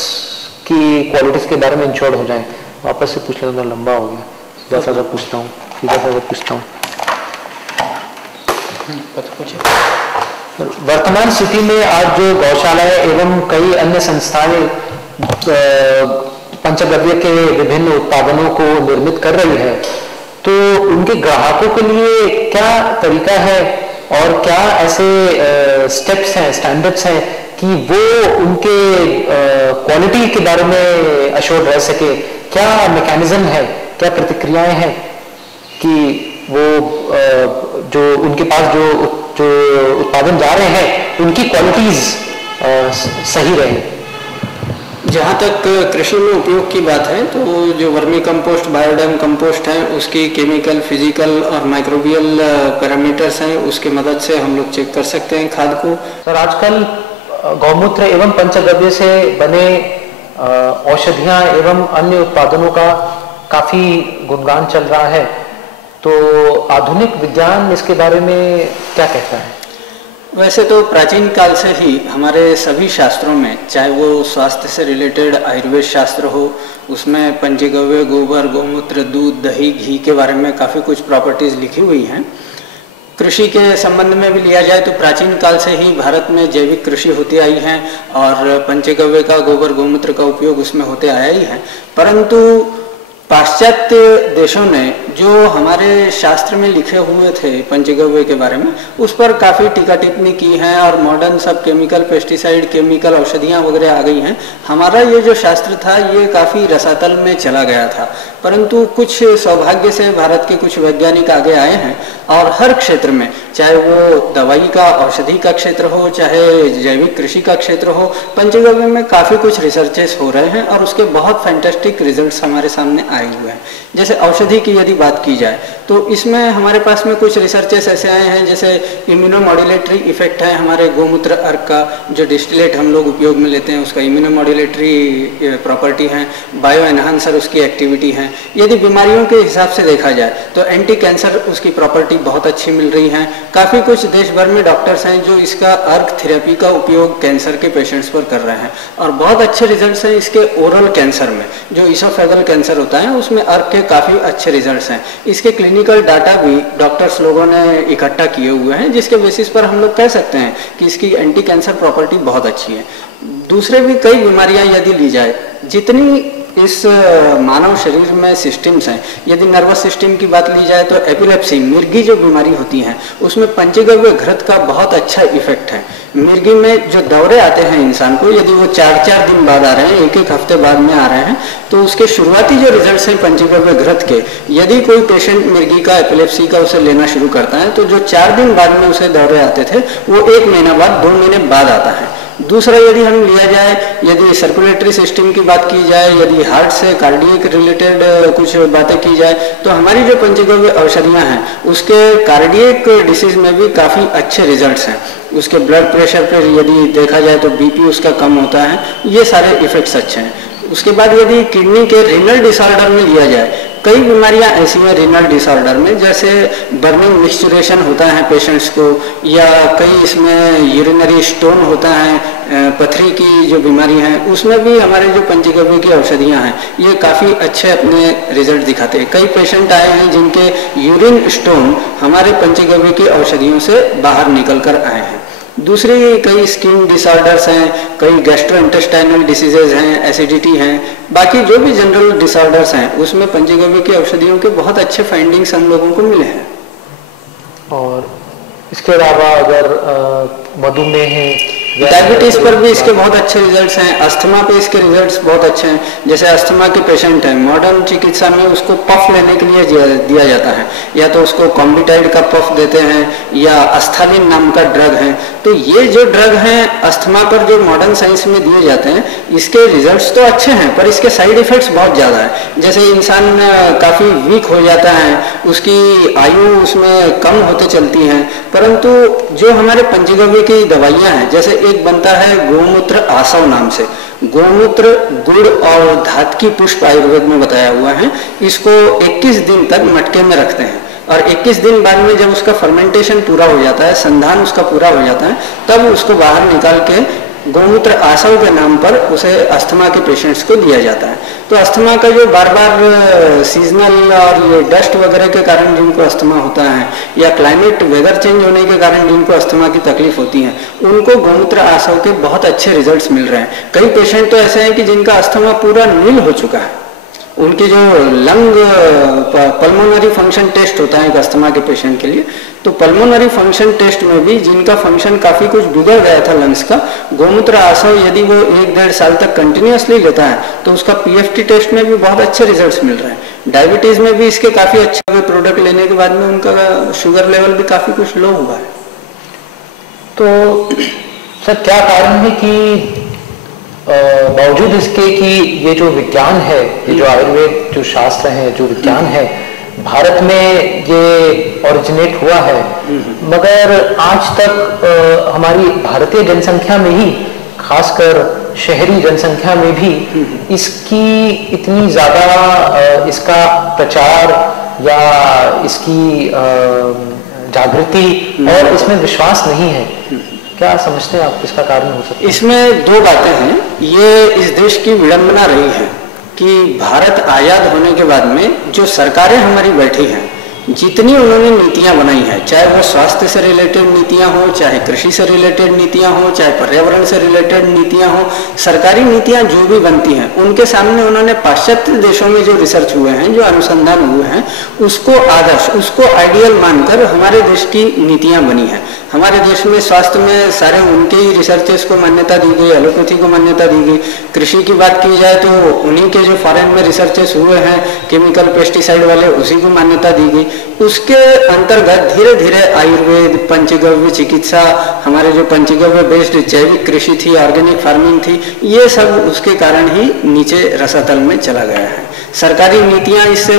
की क्वालिटीज के बारे में इंश्योर्ड हो जाएं? वापस से पूछ लेना, लंबा हो गया, सीधा साधा पूछता हूँ, वर्तमान स्थिति में आज जो गौशालाएं एवं कई अन्य संस्थाएं पंचगव्य के विभिन्न उत्पादनों को निर्मित कर रही है, तो उनके ग्राहकों के लिए क्या तरीका है और क्या ऐसे स्टेप्स हैं, स्टैंडर्ड्स हैं कि वो उनके क्वालिटी के बारे में अश्योर्ड रह सके? क्या मैकेनिज्म है, क्या प्रतिक्रियाएं हैं कि वो जो उनके पास जो उत्पादन जा रहे हैं उनकी क्वालिटीज सही रहे? जहाँ तक कृषि में उपयोग की बात है तो जो वर्मी कंपोस्ट, बायोडैम कंपोस्ट है, उसकी केमिकल, फिजिकल और माइक्रोबियल पैरामीटर्स हैं, उसकी मदद से हम लोग चेक कर सकते हैं खाद को। सर, आजकल गौमूत्र एवं पंचगव्य से बने औषधियाँ एवं अन्य उत्पादनों का काफी गुणगान चल रहा है, तो आधुनिक विज्ञान इसके बारे में क्या कहता है? वैसे तो प्राचीन काल से ही हमारे सभी शास्त्रों में, चाहे वो स्वास्थ्य से रिलेटेड आयुर्वेद शास्त्र हो, उसमें पंचगव्य, गोबर, गौमूत्र, दूध, दही, घी के बारे में काफ़ी कुछ प्रॉपर्टीज़ लिखी हुई हैं। कृषि के संबंध में भी लिया जाए तो प्राचीन काल से ही भारत में जैविक कृषि होती आई है और पंचगव्य का, गोबर, गौमूत्र का उपयोग उसमें होते आया ही है। परंतु पाश्चात्य देशों ने जो हमारे शास्त्र में लिखे हुए थे पंचगव्य के बारे में, उस पर काफ़ी टीका टिप्पणी की है और मॉडर्न सब केमिकल, पेस्टिसाइड, केमिकल औषधियाँ वगैरह आ गई हैं। हमारा ये जो शास्त्र था ये काफ़ी रसातल में चला गया था, परंतु कुछ सौभाग्य से भारत के कुछ वैज्ञानिक आगे आए हैं और हर क्षेत्र में, चाहे वो दवाई का, औषधि का क्षेत्र हो, चाहे जैविक कृषि का क्षेत्र हो, पंचगव्य में काफ़ी कुछ रिसर्चेस हो रहे हैं और उसके बहुत फैंटास्टिक रिजल्ट्स हमारे सामने आए हुए हैं। जैसे औषधि की यदि बात की जाए तो इसमें हमारे पास में कुछ रिसर्चेस ऐसे आए हैं, जैसे इम्यूनोमॉड्यूलेटरी इफेक्ट है हमारे गोमूत्र अर्क का, जो डिस्टिलेट हम लोग उपयोग में लेते हैं उसका इम्यूनोमॉड्यूलेटरी प्रॉपर्टी है, बायो एनहांसर उसकी एक्टिविटी है। यदि बीमारियों के हिसाब से देखा जाए तो एंटी कैंसर उसकी प्रॉपर्टी बहुत अच्छी मिल रही है। काफ़ी कुछ देश भर में डॉक्टर्स हैं जो इसका अर्क थेरेपी का उपयोग कैंसर के पेशेंट्स पर कर रहे हैं और बहुत अच्छे रिजल्ट्स हैं इसके ओरल कैंसर में, जो इसोफेगल कैंसर होता है उसमें अर्क के काफ़ी अच्छे रिजल्ट्स हैं। इसके क्लिनिकल डाटा भी डॉक्टर्स लोगों ने इकट्ठा किए हुए हैं, जिसके बेसिस पर हम लोग कह सकते हैं कि इसकी एंटी कैंसर प्रॉपर्टी बहुत अच्छी है। दूसरे भी कई बीमारियां यदि ली जाए, जितनी इस मानव शरीर में सिस्टम्स हैं, यदि नर्वस सिस्टम की बात ली जाए तो एपिलेप्सी, मिर्गी जो बीमारी होती है उसमें पंचगव्य घृत का बहुत अच्छा इफेक्ट है। मिर्गी में जो दौरे आते हैं इंसान को, यदि वो 4-4 दिन बाद आ रहे हैं, 1-1 हफ्ते बाद में आ रहे हैं, तो उसके शुरुआती जो रिजल्ट्स हैं पंचगव्य घृत के, यदि कोई पेशेंट मिर्गी का, एपिलेप्सी का उसे लेना शुरू करता है तो जो 4 दिन बाद में उसे दौरे आते थे वो 1 महीना बाद, 2 महीने बाद आता है। दूसरा यदि हम लिया जाए, यदि सर्कुलेटरी सिस्टम की बात की जाए, यदि हार्ट से कार्डियक रिलेटेड कुछ बातें की जाए, तो हमारी जो पंचगव्य औषधियाँ हैं उसके कार्डियक डिसीज में भी काफ़ी अच्छे रिजल्ट्स हैं। उसके ब्लड प्रेशर पर यदि देखा जाए तो बीपी उसका कम होता है, ये सारे इफेक्ट्स अच्छे हैं। उसके बाद यदि किडनी के रीनल डिसऑर्डर में लिया जाए, कई बीमारियां ऐसी हैं रीनल डिसऑर्डर में, जैसे बर्निंग मिक्सचुरेशन होता है पेशेंट्स को, या कई इसमें यूरिनरी स्टोन होता है, पथरी की जो बीमारी है उसमें भी हमारे जो पंचगव्य की औषधियां हैं ये काफ़ी अच्छे अपने रिजल्ट दिखाते हैं। कई पेशेंट आए हैं जिनके यूरिन स्टोन हमारे पंचगव्य की औषधियों से बाहर निकल कर आए हैं। दूसरी कई स्किन डिसऑर्डर्स हैं, कई गैस्ट्रोइंटेस्टाइनल डिसीजेज हैं, एसिडिटी हैं, बाकी जो भी जनरल डिसऑर्डर्स हैं उसमें पंचगव्य की औषधियों के बहुत अच्छे फाइंडिंग्स हम लोगों को मिले हैं। और इसके अलावा अगर मधुमेह है, डायबिटीज पर भी इसके बहुत अच्छे रिजल्ट्स हैं, अस्थमा पे इसके रिजल्ट्स बहुत अच्छे हैं। जैसे अस्थमा के पेशेंट हैं, मॉडर्न चिकित्सा में उसको पफ लेने के लिए दिया जाता है, या तो उसको कॉम्बिटाइड का पफ देते हैं या अस्थालिन नाम का ड्रग है। तो ये जो ड्रग हैं अस्थमा पर जो मॉडर्न साइंस में दिए जाते हैं, इसके रिजल्ट्स तो अच्छे हैं पर इसके साइड इफेक्ट्स बहुत ज़्यादा है। जैसे इंसान काफ़ी वीक हो जाता है, उसकी आयु उसमें कम होते चलती हैं, परंतु जो हमारे पंचगव्य की दवाइयाँ हैं, जैसे एक बनता है गोमूत्र आसव नाम से। गोमूत्र, गुड़ और धात की पुष्प आयुर्वेद में बताया हुआ है। इसको 21 दिन तक मटके में रखते हैं और 21 दिन बाद में जब उसका फर्मेंटेशन पूरा हो जाता है, संधान उसका पूरा हो जाता है, तब उसको बाहर निकाल के गोमूत्र आसव के नाम पर उसे अस्थमा के पेशेंट्स को दिया जाता है। तो अस्थमा का जो बार बार सीजनल और ये डस्ट वगैरह के कारण जिनको अस्थमा होता है या क्लाइमेट वेदर चेंज होने के कारण जिनको अस्थमा की तकलीफ होती है, उनको गोमूत्र आसव के बहुत अच्छे रिजल्ट्स मिल रहे हैं। कई पेशेंट तो ऐसे हैं कि जिनका अस्थमा पूरा नील हो चुका है। उनकी जो लंग पल्मोनरी फंक्शन टेस्ट होता है एक अस्थमा के पेशेंट के लिए, तो पल्मोनरी फंक्शन टेस्ट में भी जिनका फंक्शन काफी कुछ बिगड़ गया था लंग्स का, गोमूत्र आसव यदि वो 1-1.5 साल तक कंटिन्यूअसली लेता है तो उसका पीएफटी टेस्ट में भी बहुत अच्छे रिजल्ट्स मिल रहे हैं। डायबिटीज में भी इसके काफी अच्छे प्रोडक्ट लेने के बाद में उनका शुगर लेवल भी काफी कुछ लो हुआ है। तो सर क्या कारण है कि बावजूद इसके कि ये जो विज्ञान है, ये जो आयुर्वेद जो शास्त्र है, जो विज्ञान है, भारत में ये ओरिजिनेट हुआ है, मगर आज तक हमारी भारतीय जनसंख्या में ही, खासकर शहरी जनसंख्या में भी इसकी इतनी ज्यादा इसका प्रचार या इसकी जागृति और इसमें विश्वास नहीं है। क्या समझते हैं आप इसका कारण हो सकता है? इसमें दो बातें हैं। ये इस देश की विडंबना रही है कि भारत आजाद होने के बाद में जो सरकारें हमारी बैठी हैं, जितनी उन्होंने नीतियां बनाई हैं, चाहे वो स्वास्थ्य से रिलेटेड नीतियां हो, चाहे कृषि से रिलेटेड नीतियां हो, चाहे पर्यावरण से रिलेटेड नीतियां हो, सरकारी नीतियां जो भी बनती हैं, उनके सामने उन्होंने पाश्चात्य देशों में जो रिसर्च हुए हैं, जो अनुसंधान हुए हैं, उसको आदर्श, उसको आइडियल मानकर हमारे देश की नीतियां बनी हैं। हमारे देश में स्वास्थ्य में सारे उनके ही रिसर्चेस को मान्यता दी गई, एलोपैथी को मान्यता दी गई। कृषि की बात की जाए तो उन्हीं के जो फॉरेन में रिसर्चेस हुए हैं केमिकल पेस्टिसाइड वाले, उसी को मान्यता दी गई। उसके अंतर्गत धीरे धीरे आयुर्वेद, पंचगव्य चिकित्सा, हमारे जो पंचगव्य बेस्ड जैविक कृषि थी, ऑर्गेनिक फार्मिंग थी, ये सब उसके कारण ही नीचे रसातल में चला गया है। सरकारी नीतियां, इससे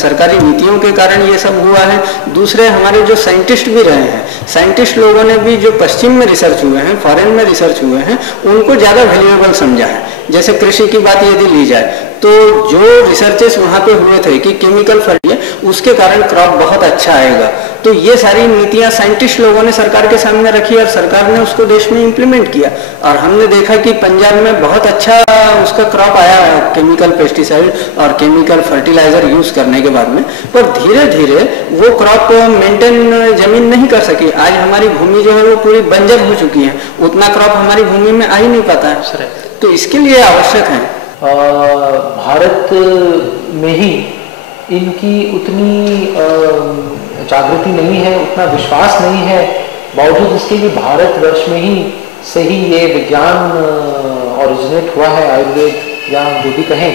सरकारी नीतियों के कारण ये सब हुआ है। दूसरे हमारे जो साइंटिस्ट भी रहे हैं, साइंटिस्ट लोगों ने भी जो पश्चिम में रिसर्च हुए हैं, फॉरेन में रिसर्च हुए हैं, उनको ज्यादा वैल्यूएबल समझा है। जैसे कृषि की बात यदि ली जाए तो जो रिसर्चेस वहां पे हुए थे कि केमिकल फर्टिलाइजर, उसके कारण क्रॉप बहुत अच्छा आएगा, तो ये सारी नीतियां साइंटिस्ट लोगों ने सरकार के सामने रखी और सरकार ने उसको देश में इम्प्लीमेंट किया। और हमने देखा कि पंजाब में बहुत अच्छा उसका क्रॉप आया केमिकल पेस्टिसाइड और केमिकल फर्टिलाइजर यूज करने के बाद में, पर धीरे धीरे वो क्रॉप मेंटेन जमीन नहीं कर सकी। आज हमारी भूमि जो है वो पूरी बंजर हो चुकी है, उतना क्रॉप हमारी भूमि में आ ही नहीं पाता है। तो इसके लिए आवश्यक है भारत में ही इनकी उतनी जागृति नहीं है, उतना विश्वास नहीं है, बावजूद इसके कि भारतवर्ष में ही से ही ये विज्ञान ओरिजिनेट हुआ है, आयुर्वेद या जो भी कहें।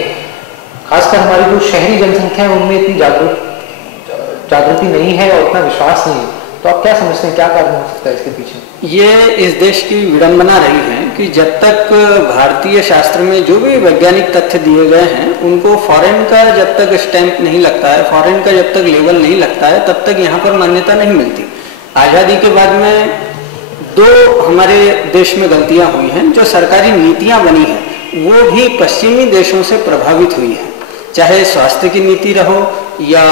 खासकर हमारी जो शहरी जनसंख्या है उनमें इतनी जागृति नहीं है और उतना विश्वास नहीं है। तो आप क्या समझते हैं, क्या कारण हो सकता है इसके पीछे? ये इस देश की विडंबना रही है कि जब तक भारतीय शास्त्र में जो भी वैज्ञानिक तथ्य दिए गए हैं, उनको फॉरेन का जब तक स्टैंप नहीं लगता है, फॉरेन का जब तक लेबल नहीं लगता है, तब तक यहाँ पर मान्यता नहीं मिलती। आज़ादी के बाद में दो हमारे देश में गलतियां हुई हैं। जो सरकारी नीतियां बनी हैं वो भी पश्चिमी देशों से प्रभावित हुई है, चाहे स्वास्थ्य की नीति रहो या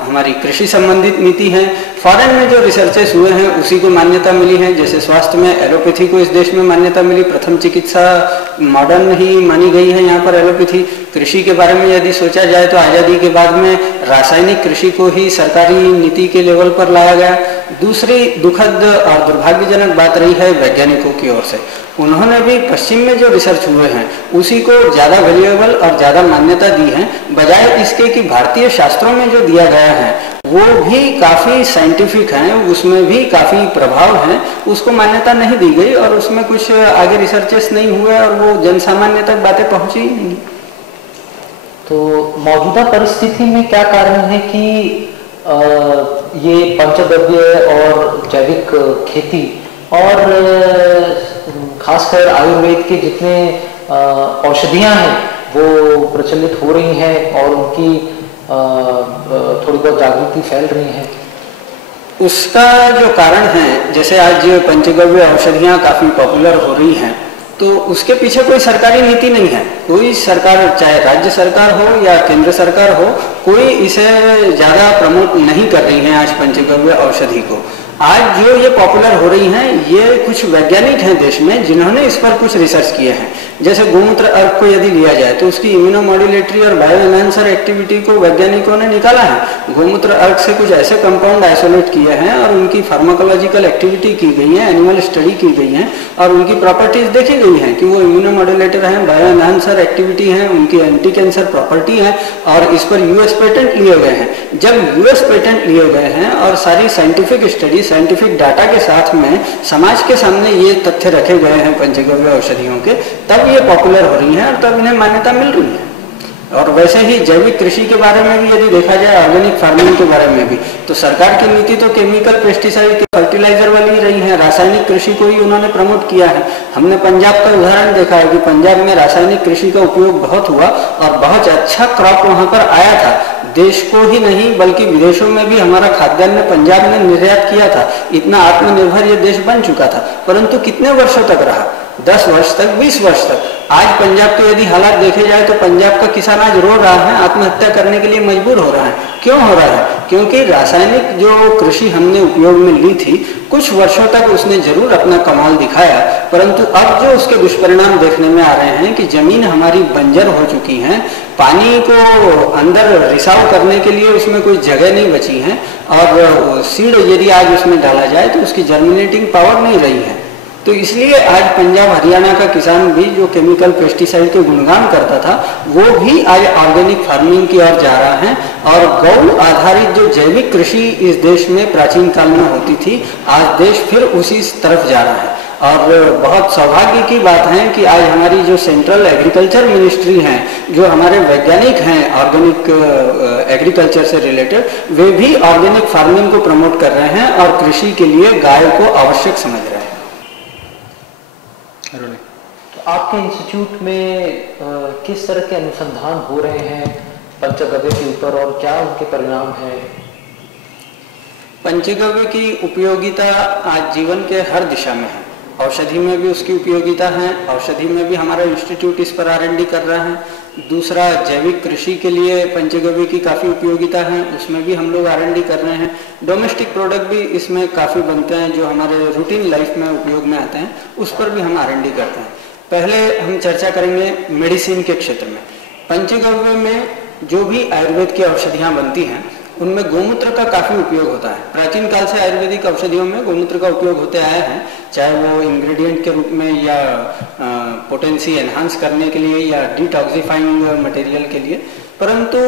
हमारी कृषि संबंधित नीति है। फॉरेन में जो रिसर्चेस हुए हैं उसी को मान्यता मिली है। जैसे स्वास्थ्य में एलोपैथी को इस देश में मान्यता मिली, प्रथम चिकित्सा मॉडर्न ही मानी गई है यहाँ पर एलोपैथी। कृषि के बारे में यदि सोचा जाए तो आज़ादी के बाद में रासायनिक कृषि को ही सरकारी नीति के लेवल पर लाया गया। दूसरी दुखद और दुर्भाग्यजनक बात रही है वैज्ञानिकों की ओर से, उन्होंने भी पश्चिम में जो रिसर्च हुए हैं उसी को ज़्यादा वैल्यूएबल और ज़्यादा मान्यता दी है, बजाय इसके कि भारतीय शास्त्रों में जो दिया गया है वो भी काफ़ी साइंटिफिक है, उसमें भी काफ़ी प्रभाव है, उसको मान्यता नहीं दी गई और उसमें कुछ आगे रिसर्चेस नहीं हुए और वो जनसामान्य तक बातें पहुंची ही नहीं। तो मौजूदा परिस्थिति में क्या कारण है कि ये पंचगव्य और जैविक खेती और खासकर आयुर्वेद के जितने औषधियां हैं वो प्रचलित हो रही हैं और उनकी थोड़ी बहुत जागृति फैल रही है? उसका जो कारण है, जैसे आज पंचगव्य औषधियाँ काफ़ी पॉपुलर हो रही हैं, तो उसके पीछे कोई सरकारी नीति नहीं है। कोई सरकार, चाहे राज्य सरकार हो या केंद्र सरकार हो, कोई इसे ज़्यादा प्रमोट नहीं कर रही है आज पंचगव्य औषधि को। आज जो ये पॉपुलर हो रही हैं, ये कुछ वैज्ञानिक हैं देश में जिन्होंने इस पर कुछ रिसर्च किए हैं। जैसे गोमूत्र अर्क को यदि लिया जाए तो उसकी इम्यूनोमॉड्यूलेटरी और बायो एनहांसर एक्टिविटी को वैज्ञानिकों ने निकाला है। गोमूत्र अर्क से कुछ ऐसे कंपाउंड आइसोलेट किए हैं और उनकी फार्माकोलॉजिकल एक्टिविटी की गई है, एनिमल स्टडी की गई है और उनकी प्रॉपर्टीज देखी गई हैं कि वो इम्यूनोमॉड्यूलेटर हैं, बायो एनहांसर एक्टिविटी है, उनकी एंटी कैंसर प्रॉपर्टी है और इस पर यूएस पेटेंट लिए गए हैं। जब यूएस पेटेंट लिए गए हैं और सारी साइंटिफिक स्टडी, साइंटिफिक डाटा के साथ में समाज के सामने ये तथ्य रखे गए हैं पंचगव्य औषधियों के, तब ये पॉपुलर हो रही हैं और तब इन्हें मान्यता मिल रही है। और वैसे ही जैविक कृषि के बारे में भी यदि देखा जाए, ऑर्गेनिक फार्मिंग के बारे में भी, तो सरकार की नीति तो केमिकल, पेस्टिसाइड, फर्टिलाइजर वाली रही है। रासायनिक कृषि को ही उन्होंने प्रमोट किया है। हमने पंजाब का उदाहरण देखा है कि पंजाब में रासायनिक कृषि का उपयोग बहुत हुआ और बहुत अच्छा क्रॉप वहां पर आया था। देश को ही नहीं बल्कि विदेशों में भी हमारा खाद्यान्न पंजाब ने निर्यात किया था। इतना आत्मनिर्भर ये देश बन चुका था। परंतु कितने वर्षों तक रहा? 10 वर्ष तक, 20 वर्ष तक। आज पंजाब के यदि हालात देखे जाए तो पंजाब का किसान आज रो रहा है, आत्महत्या करने के लिए मजबूर हो रहा है। क्यों हो रहा है? क्योंकि रासायनिक जो कृषि हमने उपयोग में ली थी, कुछ वर्षों तक उसने जरूर अपना कमाल दिखाया, परंतु अब जो उसके दुष्परिणाम देखने में आ रहे हैं कि जमीन हमारी बंजर हो चुकी है, पानी को अंदर रिसाव करने के लिए उसमें कोई जगह नहीं बची है और सीड यदि आज उसमें डाला जाए तो उसकी जर्मिनेटिंग पावर नहीं रही है। तो इसलिए आज पंजाब हरियाणा का किसान भी जो केमिकल पेस्टिसाइड के गुणगान करता था, वो भी आज ऑर्गेनिक फार्मिंग की ओर जा रहा है और गौ आधारित जो जैविक कृषि इस देश में प्राचीन काल में होती थी, आज देश फिर उसी तरफ जा रहा है। और बहुत सौभाग्य की बात है कि आज हमारी जो सेंट्रल एग्रीकल्चर मिनिस्ट्री है, जो हमारे वैज्ञानिक हैं ऑर्गेनिक एग्रीकल्चर से रिलेटेड, वे भी ऑर्गेनिक फार्मिंग को प्रमोट कर रहे हैं और कृषि के लिए गाय को आवश्यक समझ रहे हैं। तो आपके इंस्टीट्यूट में किस तरह के अनुसंधान हो रहे हैं पंचगव्य के ऊपर और क्या उनके परिणाम हैं? पंचगव्य की उपयोगिता आज जीवन के हर दिशा में है। औषधि में भी उसकी उपयोगिता है, औषधि में भी हमारा इंस्टीट्यूट इस पर R&D कर रहा है। दूसरा, जैविक कृषि के लिए पंचगव्य की काफ़ी उपयोगिता है, उसमें भी हम लोग R&D कर रहे हैं। डोमेस्टिक प्रोडक्ट भी इसमें काफ़ी बनते हैं जो हमारे रूटीन लाइफ में उपयोग में आते हैं, उस पर भी हम R&D करते हैं। पहले हम चर्चा करेंगे मेडिसिन के क्षेत्र में। पंचगव्य में जो भी आयुर्वेद की औषधियाँ बनती हैं, उनमें गोमूत्र का काफ़ी उपयोग होता है। प्राचीन काल से आयुर्वेदिक औषधियों में गोमूत्र का उपयोग होते आया है, चाहे वो इंग्रेडिएंट के रूप में या पोटेंसी एनहांस करने के लिए या डिटॉक्सिफाइंग मटेरियल के लिए। परंतु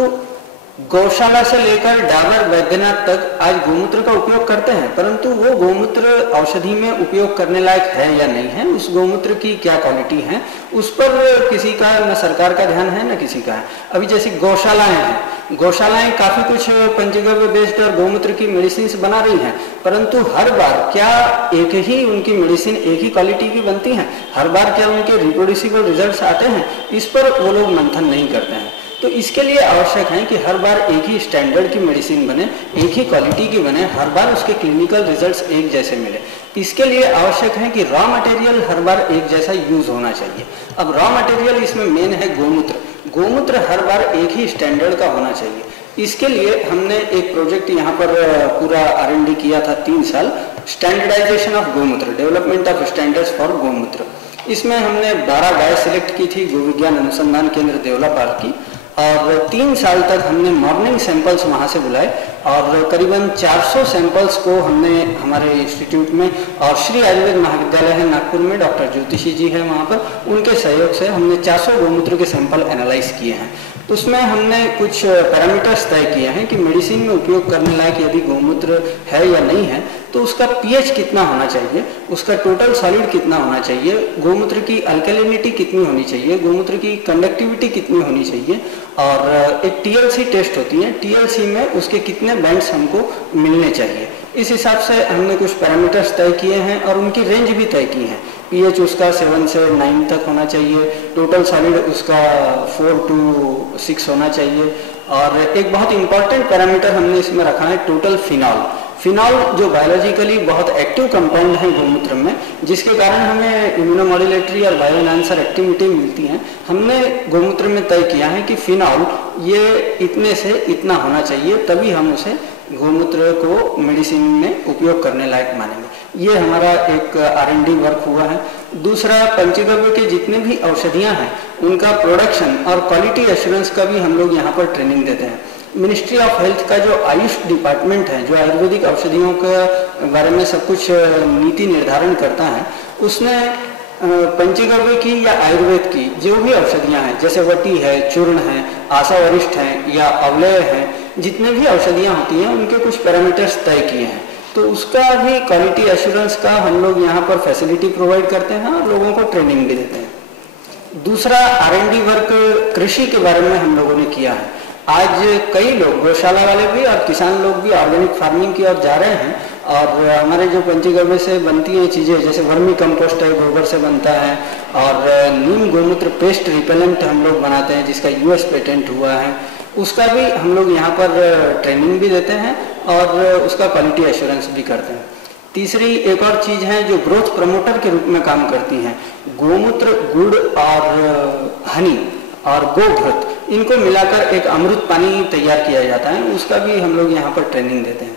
गौशाला से लेकर डाबर, बैद्यनाथ तक आज गोमूत्र का उपयोग करते हैं, परंतु वो गोमूत्र औषधि में उपयोग करने लायक है या नहीं है, उस गोमूत्र की क्या क्वालिटी है, उस पर किसी का न सरकार का ध्यान है न किसी का है। अभी जैसे गौशालाएं हैं, गौशालाएं काफी कुछ पंचगव्य बेस्ड और गोमूत्र की मेडिसिन बना रही हैं, परंतु हर बार क्या एक ही उनकी मेडिसिन एक ही क्वालिटी की बनती है? हर बार क्या उनके रिप्रोड्यूसिबल रिजल्ट्स आते हैं? इस पर वो लोग मंथन नहीं करते हैं। तो इसके लिए आवश्यक है कि हर बार एक ही स्टैंडर्ड की मेडिसिन बने, एक ही क्वालिटी की बने, हर बार उसके क्लिनिकल रिजल्ट्स एक जैसे मिले। इसके लिए आवश्यक है कि रॉ मटेरियल हर बार एक जैसा यूज होना चाहिए। अब रॉ मटेरियल इसमें मेन है गोमूत्र। गोमूत्र हर बार एक ही स्टैंडर्ड का होना चाहिए। इसके लिए हमने एक प्रोजेक्ट यहाँ पर पूरा R&D किया था 3 साल, स्टैंडर्डाइजेशन ऑफ गोमूत्र, डेवलपमेंट ऑफ स्टैंडर्ड्स फॉर गोमूत्र। इसमें हमने 12 गाय सिलेक्ट की थी गोविज्ञान अनुसंधान केंद्र देवलापाल की, और 3 साल तक हमने मॉर्निंग सैंपल्स वहाँ से बुलाए और करीबन 400 सैंपल्स को हमने हमारे इंस्टीट्यूट में, और श्री आयुर्वेद महाविद्यालय है नागपुर में, डॉक्टर ज्योतिषी जी है वहाँ पर, उनके सहयोग से हमने 400 गोमूत्र के सैंपल एनालाइज किए हैं। उसमें हमने कुछ पैरामीटर्स तय किए हैं कि मेडिसिन में उपयोग करने लायक यदि गोमूत्र है या नहीं है, तो उसका pH कितना होना चाहिए, उसका टोटल सॉलिड कितना होना चाहिए, गोमूत्र की अल्कलिनिटी कितनी होनी चाहिए, गोमूत्र की कंडक्टिविटी कितनी होनी चाहिए, और एक TLC टेस्ट होती है, TLC में उसके कितने बैंड्स हमको मिलने चाहिए। इस हिसाब से हमने कुछ पैरामीटर्स तय किए हैं और उनकी रेंज भी तय की है। pH उसका 7 से 9 तक होना चाहिए, टोटल सॉलिड उसका 4 to 6 होना चाहिए, और एक बहुत इंपॉर्टेंट पैरामीटर हमने इसमें रखा है टोटल फिनॉल। फिनॉल जो बायोलॉजिकली बहुत एक्टिव कंपाउंड है गौमूत्र में, जिसके कारण हमें इम्यूनोमॉड्यूलेटरी और बायोएनहांसर एक्टिविटी मिलती है। हमने गौमूत्र में तय किया है कि फिनॉल ये इतने से इतना होना चाहिए, तभी हम उसे गौमूत्र को मेडिसिन में उपयोग करने लायक मानेंगे। ये हमारा एक R&D वर्क हुआ है। दूसरा, पंचगव्य के जितने भी औषधियाँ हैं उनका प्रोडक्शन और क्वालिटी एश्योरेंस का भी हम लोग यहाँ पर ट्रेनिंग देते हैं। मिनिस्ट्री ऑफ हेल्थ का जो आयुष डिपार्टमेंट है, जो आयुर्वेदिक औषधियों के बारे में सब कुछ नीति निर्धारण करता है, उसने पंचगव्य की या आयुर्वेद की जो भी औषधियाँ हैं, जैसे वटी है, चूर्ण है, आशा वरिष्ठ है या अवलय है, जितने भी औषधियाँ होती हैं उनके कुछ पैरामीटर्स तय किए हैं। तो उसका भी क्वालिटी एश्योरेंस का हम लोग यहाँ पर फैसिलिटी प्रोवाइड करते हैं और लोगों को ट्रेनिंग भी देते हैं। दूसरा, R&D वर्क कृषि के बारे में हम लोगों ने किया है। आज कई लोग, गौशाला वाले भी और किसान लोग भी ऑर्गेनिक फार्मिंग की ओर जा रहे हैं और हमारे जो पंचगव्य से बनती हैं चीज़ें, जैसे वर्मी कंपोस्ट है, गोबर से बनता है, और नीम गोमूत्र पेस्ट रिपेलेंट हम लोग बनाते हैं जिसका US पेटेंट हुआ है, उसका भी हम लोग यहाँ पर ट्रेनिंग भी देते हैं और उसका क्वालिटी एश्योरेंस भी करते हैं। तीसरी एक और चीज़ है जो ग्रोथ प्रमोटर के रूप में काम करती हैं, गोमूत्र, गुड़ और हनी और गोघृत, इनको मिलाकर एक अमृत पानी तैयार किया जाता है, उसका भी हम लोग यहाँ पर ट्रेनिंग देते हैं।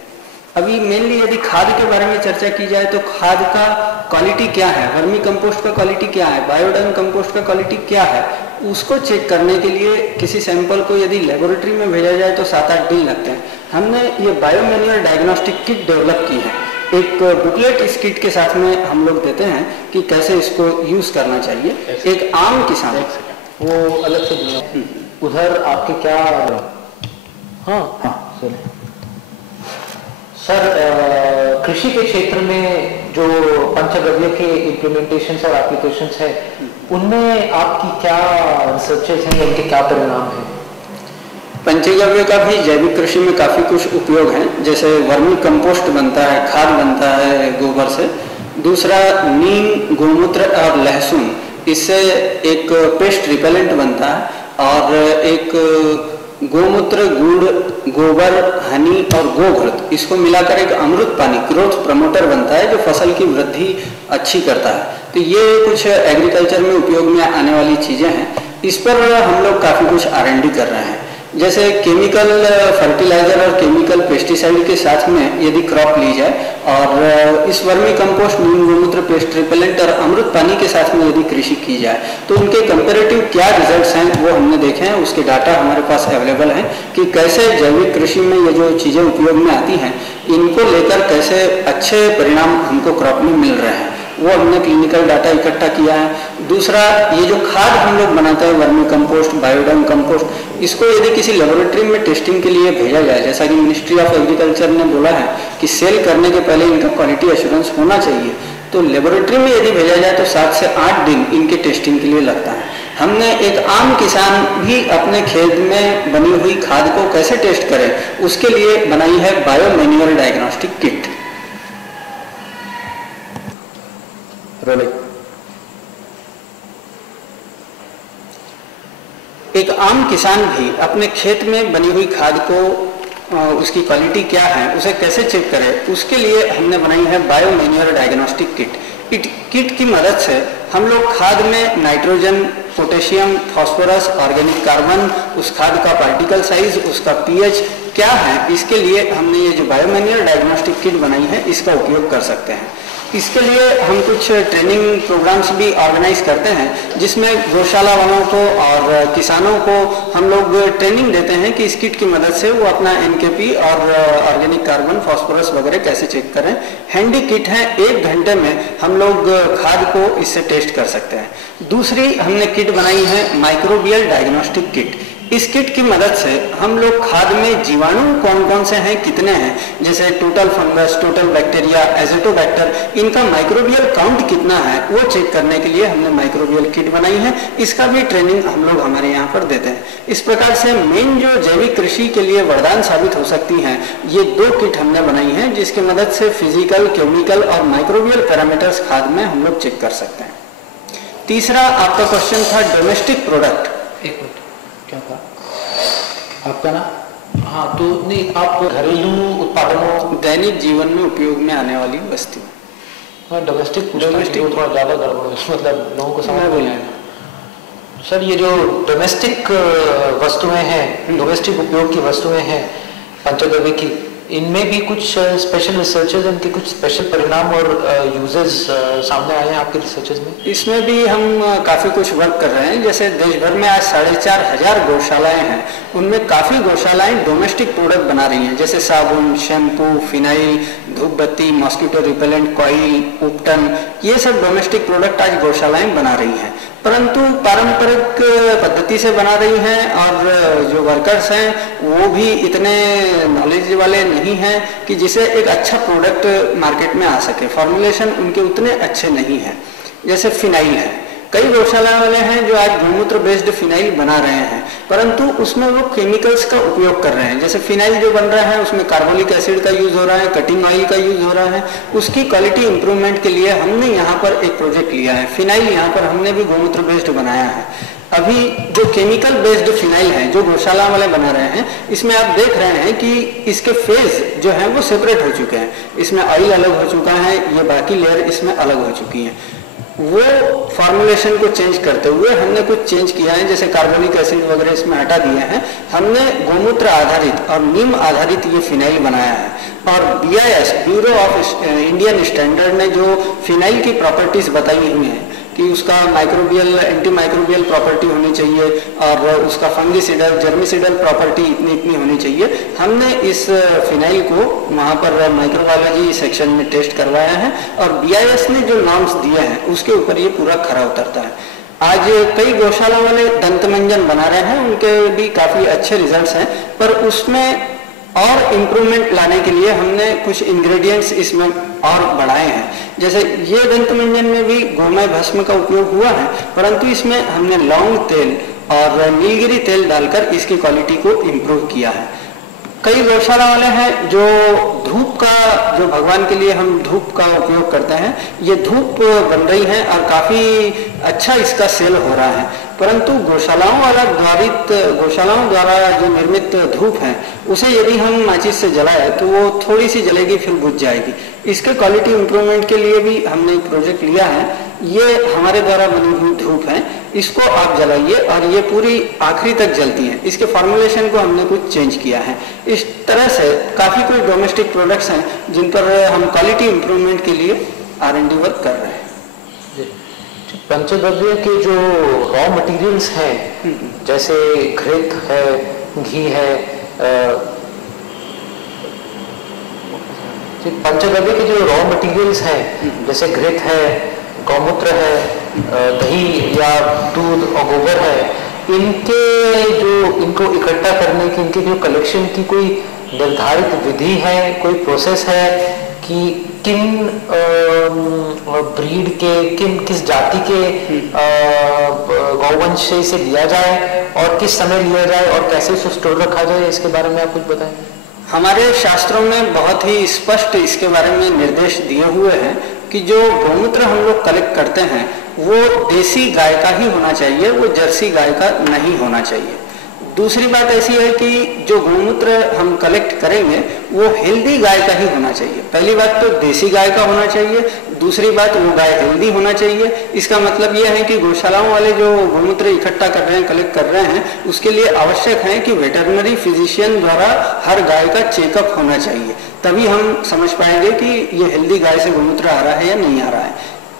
अभी मेनली यदि खाद के बारे में चर्चा की जाए तो खाद का क्वालिटी क्या है, वर्मी कंपोस्ट का क्वालिटी क्या है, बायोडन कंपोस्ट का क्वालिटी क्या है, उसको चेक करने के लिए किसी सैंपल को यदि लेबोरेटरी में भेजा जाए तो 7-8 दिन लगते हैं। हमने ये बायोमैन्युअल डायग्नोस्टिक किट डेवलप की है। एक बुकलेट इस किट के साथ में हम लोग देते हैं कि कैसे इसको यूज करना चाहिए। एक आम किसान, वो अलग से उधर आपके क्या, हाँ सर, कृषि के क्षेत्र में जो पंचगव्य के इम्प्लीमेंटेशंस और एप्लीकेशंस है, उनमें आपकी क्या रिसर्चेस हैं, उनके क्या परिणाम हैं? पंचगव्य का भी जैविक कृषि में काफ़ी कुछ उपयोग है, जैसे वर्मी कंपोस्ट बनता है, खाद बनता है गोबर से। दूसरा, नीम, गोमूत्र और लहसुन, इससे एक पेस्ट रिपेलेंट बनता है, और एक गोमूत्र, गुड़, गोबर, हनी और गोघृत, इसको मिलाकर एक अमृत पानी ग्रोथ प्रमोटर बनता है जो फसल की वृद्धि अच्छी करता है। तो ये कुछ एग्रीकल्चर में उपयोग में आने वाली चीज़ें हैं। इस पर हम लोग काफ़ी कुछ R&D कर रहे हैं। जैसे केमिकल फर्टिलाइजर और केमिकल पेस्टिसाइड के साथ में यदि क्रॉप ली जाए और इस वर्मी कंपोस्ट, नीम गोमूत्र पेस्ट रिपेलेंट और अमृत पानी के साथ में यदि कृषि की जाए तो उनके कंपैरेटिव क्या रिजल्ट्स हैं वो हमने देखे हैं। उसके डाटा हमारे पास अवेलेबल है कि कैसे जैविक कृषि में ये जो चीज़ें उपयोग में आती हैं, इनको लेकर कैसे अच्छे परिणाम हमको क्रॉप में मिल रहे हैं, वो हमने क्लिनिकल डाटा इकट्ठा किया है। दूसरा, ये जो खाद हम लोग बनाते हैं, वर्मी कंपोस्ट, बायोडन कंपोस्ट, इसको यदि किसी लेबोरेटरी में टेस्टिंग के लिए भेजा जाए, जैसा कि मिनिस्ट्री ऑफ एग्रीकल्चर ने बोला है कि सेल करने के पहले इनका क्वालिटी एश्योरेंस होना चाहिए, तो लेबोरेटरी में यदि भेजा जाए तो 7 से 8 दिन इनके टेस्टिंग के लिए लगता है। हमने एक आम किसान भी अपने खेत में बनी हुई खाद को कैसे टेस्ट करे, उसके लिए बनाई है बायोमैन्युअल डायग्नोस्टिक किट। एक आम किसान भी अपने खेत में बनी हुई खाद को उसकी क्वालिटी क्या है उसे कैसे चेक करे, उसके लिए हमने बनाई है बायोमैन्युअल डायग्नोस्टिक किट। किट की मदद से हम लोग खाद में nitrogen, potassium, phosphorus, organic carbon, उस खाद का पार्टिकल साइज, उसका pH क्या है, इसके लिए हमने ये जो बायोमैन्युअल डायग्नोस्टिक किट बनाई है इसका उपयोग कर सकते हैं। इसके लिए हम कुछ ट्रेनिंग प्रोग्राम्स भी ऑर्गेनाइज करते हैं जिसमें गौशाला वालों को और किसानों को हम लोग ट्रेनिंग देते हैं कि इस किट की मदद से वो अपना NKP और ऑर्गेनिक कार्बन, फास्फोरस वगैरह कैसे चेक करें। हैंडी किट है, 1 घंटे में हम लोग खाद को इससे टेस्ट कर सकते हैं। दूसरी हमने किट बनाई है माइक्रोबियल डायग्नोस्टिक किट। इस किट की मदद से हम लोग खाद में जीवाणु कौन कौन से हैं, कितने हैं, जैसे total fungus, total bacteria, Azotobacter, इनका माइक्रोबियल काउंट कितना है वो चेक करने के लिए हमने माइक्रोबियल किट बनाई है। इसका भी ट्रेनिंग हम लोग हमारे यहाँ पर देते हैं। इस प्रकार से मेन जो जैविक कृषि के लिए वरदान साबित हो सकती हैं, ये 2 किट हमने बनाई हैं जिसकी मदद से फिजिकल, केमिकल और माइक्रोबियल पैरामीटर्स खाद में हम लोग चेक कर सकते हैं। तीसरा आपका क्वेश्चन था डोमेस्टिक प्रोडक्ट। एक मिनट, क्या था आपका ना? हाँ, तो नहीं, आप घरेलू उत्पादनों, दैनिक जीवन में उपयोग में आने वाली वस्तुएं। डोमेस्टिक थोड़ा ज़्यादा गड़बड़ है, मतलब लोगों को समझ नहीं आएगा। सर, ये जो डोमेस्टिक वस्तुएं हैं, डोमेस्टिक उपयोग की वस्तुएं हैं पंचगव्य की, इनमें भी कुछ स्पेशल रिसर्चेज, इनके कुछ स्पेशल परिणाम और यूजेस सामने आए हैं आपके रिसर्चेज में? इसमें भी हम काफ़ी कुछ वर्क कर रहे हैं। जैसे देश भर में आज 4,500 गौशालाएं हैं, उनमें काफ़ी गौशालाएं डोमेस्टिक प्रोडक्ट बना रही हैं, जैसे साबुन, शैम्पू, फिनाइल, धूप बत्ती, मॉस्किटो रिपेलेंट, कॉइल, उपटन, ये सब डोमेस्टिक प्रोडक्ट आज गौशालाएं बना रही हैं। परंतु पारंपरिक पद्धति से बना रही हैं और जो वर्कर्स हैं वो भी इतने नॉलेज वाले नहीं हैं कि जिसे एक अच्छा प्रोडक्ट मार्केट में आ सके। फॉर्मुलेशन उनके उतने अच्छे नहीं हैं। जैसे फिनाइल है, कई गौशाला वाले हैं जो आज गौमूत्र बेस्ड फिनाइल बना रहे हैं, परंतु उसमें वो केमिकल्स का उपयोग कर रहे हैं। जैसे फिनाइल जो बन रहा है उसमें कार्बोलिक एसिड का यूज हो रहा है, कटिंग ऑयल का यूज हो रहा है। उसकी क्वालिटी इंप्रूवमेंट के लिए हमने यहाँ पर एक प्रोजेक्ट लिया है। फिनाइल यहाँ पर हमने भी गौमूत्र बेस्ड बनाया है। अभी जो केमिकल बेस्ड फिनाइल है जो गौशाला वाले बना रहे हैं, इसमें आप देख रहे हैं कि इसके फेज जो है वो सेपरेट हो चुके हैं। इसमें ऑयल अलग हो चुका है, ये बाकी लेयर इसमें अलग हो चुकी है। वो फॉर्मुलेशन को चेंज करते हुए हमने कुछ चेंज किया है, जैसे कार्बोनिक एसिड वगैरह इसमें हटा दिए हैं। हमने गोमूत्र आधारित और नीम आधारित ये फिनाइल बनाया है। और BIS, bureau of Indian standard ने जो फिनाइल की प्रॉपर्टीज बताई हुई हैं कि उसका माइक्रोबियल, एंटी माइक्रोबियल प्रॉपर्टी होनी चाहिए और उसका फंगिसाइडल, जर्मिसाइडल प्रॉपर्टी इतनी इतनी होनी चाहिए, हमने इस फिनाइल को वहाँ पर माइक्रोबायोलॉजी सेक्शन में टेस्ट करवाया है और BIS ने जो नॉर्म्स दिए हैं उसके ऊपर ये पूरा खरा उतरता है। आज कई गौशाला वाले दंत मंजन बना रहे हैं, उनके भी काफ़ी अच्छे रिजल्ट्स हैं, पर उसमें और इम्प्रूवमेंट लाने के लिए हमने कुछ इंग्रेडिएंट्स इसमें और बढ़ाए हैं। जैसे ये दंत मंजन में भी गोमय भस्म का उपयोग हुआ है, परंतु इसमें हमने लौंग तेल और नीलगिरी तेल डालकर इसकी क्वालिटी को इम्प्रूव किया है। कई गौशाला वाले हैं जो धूप का, जो भगवान के लिए हम धूप का उपयोग करते हैं, ये धूप बन रही है और काफ़ी अच्छा इसका सेल हो रहा है, परंतु गौशालाओं द्वारा जो निर्मित धूप है उसे यदि हम माचिस से जलाए तो वो थोड़ी सी जलेगी फिर बुझ जाएगी। इसके क्वालिटी इंप्रूवमेंट के लिए भी हमने एक प्रोजेक्ट लिया है। ये हमारे द्वारा बनी हुई धूप है, इसको आप जलाइए और ये पूरी आखिरी तक जलती है। इसके फॉर्मुलेशन को हमने कुछ चेंज किया है। इस तरह से काफ़ी कुछ डोमेस्टिक प्रोडक्ट्स हैं जिन पर हम क्वालिटी इंप्रूवमेंट के लिए R&D वर्क कर रहे हैं। पंचगव्य के जो रॉ मटेरियल्स हैं, जैसे घृत है, घी है, पंचगव्य के जो रॉ मटेरियल्स हैं जैसे घृत है, गौमूत्र है, दही या दूध और गोबर है, इनको इकट्ठा करने की, इनके जो कलेक्शन की कोई निर्धारित विधि है, कोई प्रोसेस है कि किन ब्रीड के, किस जाति के गौवंश से इसे लिया जाए और किस समय लिया जाए और कैसे इसे स्टोर रखा जाए, इसके बारे में आप कुछ बताएंगे? हमारे शास्त्रों में बहुत ही स्पष्ट इसके बारे में निर्देश दिए हुए हैं कि जो गौमूत्र हम लोग कलेक्ट करते हैं वो देसी गाय का ही होना चाहिए, वो जर्सी गाय का नहीं होना चाहिए। दूसरी बात ऐसी है कि जो गौमूत्र हम कलेक्ट करेंगे वो हेल्दी गाय का ही होना चाहिए। पहली बात तो देसी गाय का होना चाहिए, दूसरी बात वो गाय हेल्दी होना चाहिए। इसका मतलब ये है कि गौशालाओं वाले जो गौमूत्र इकट्ठा कर रहे हैं, कलेक्ट कर रहे हैं, उसके लिए आवश्यक है कि वेटरनरी फिजिशियन द्वारा हर गाय का चेकअप होना चाहिए, तभी हम समझ पाएंगे कि ये हेल्दी गाय से गौमूत्र आ रहा है या नहीं आ रहा है।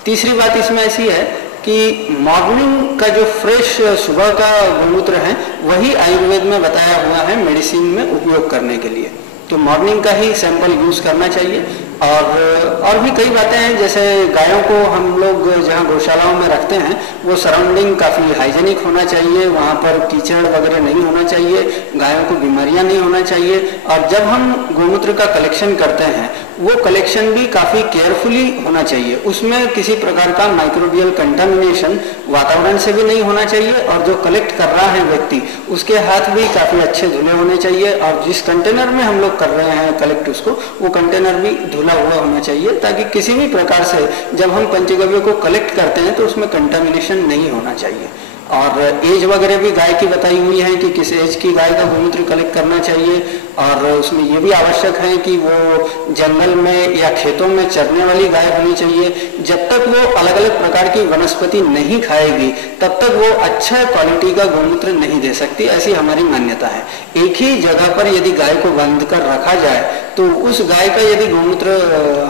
तीसरी बात इसमें ऐसी है कि मॉर्निंग का जो फ्रेश सुबह का गौमूत्र है वही आयुर्वेद में बताया हुआ है मेडिसिन में उपयोग करने के लिए, तो मॉर्निंग का ही सैंपल यूज करना चाहिए। और भी कई बातें हैं, जैसे गायों को हम लोग जहाँ गौशालाओं में रखते हैं वो सराउंडिंग काफ़ी हाइजेनिक होना चाहिए, वहाँ पर कीचड़ वगैरह नहीं होना चाहिए, गायों को बीमारियाँ नहीं होना चाहिए। और जब हम गौमूत्र का कलेक्शन करते हैं वो कलेक्शन भी काफ़ी केयरफुली होना चाहिए, उसमें किसी प्रकार का माइक्रोबियल कंटामिनेशन वातावरण से भी नहीं होना चाहिए, और जो कलेक्ट कर रहा है व्यक्ति उसके हाथ भी काफ़ी अच्छे धुले होने चाहिए, और जिस कंटेनर में हम लोग कर रहे हैं कलेक्ट उसको, वो कंटेनर भी धुला हुआ होना चाहिए, ताकि किसी भी प्रकार से जब हम पंचगव्य को कलेक्ट करते हैं तो उसमें कंटामिनेशन नहीं होना चाहिए। और एज वगैरह भी गाय की बताई हुई है कि किस एज की गाय का गोमूत्र कलेक्ट करना चाहिए, और उसमें ये भी आवश्यक है कि वो जंगल में या खेतों में चरने वाली गाय होनी चाहिए। जब तक वो अलग अलग प्रकार की वनस्पति नहीं खाएगी तब तक वो अच्छा क्वालिटी का गोमूत्र नहीं दे सकती, ऐसी हमारी मान्यता है। एक ही जगह पर यदि गाय को बांध कर रखा जाए तो उस गाय का यदि गोमूत्र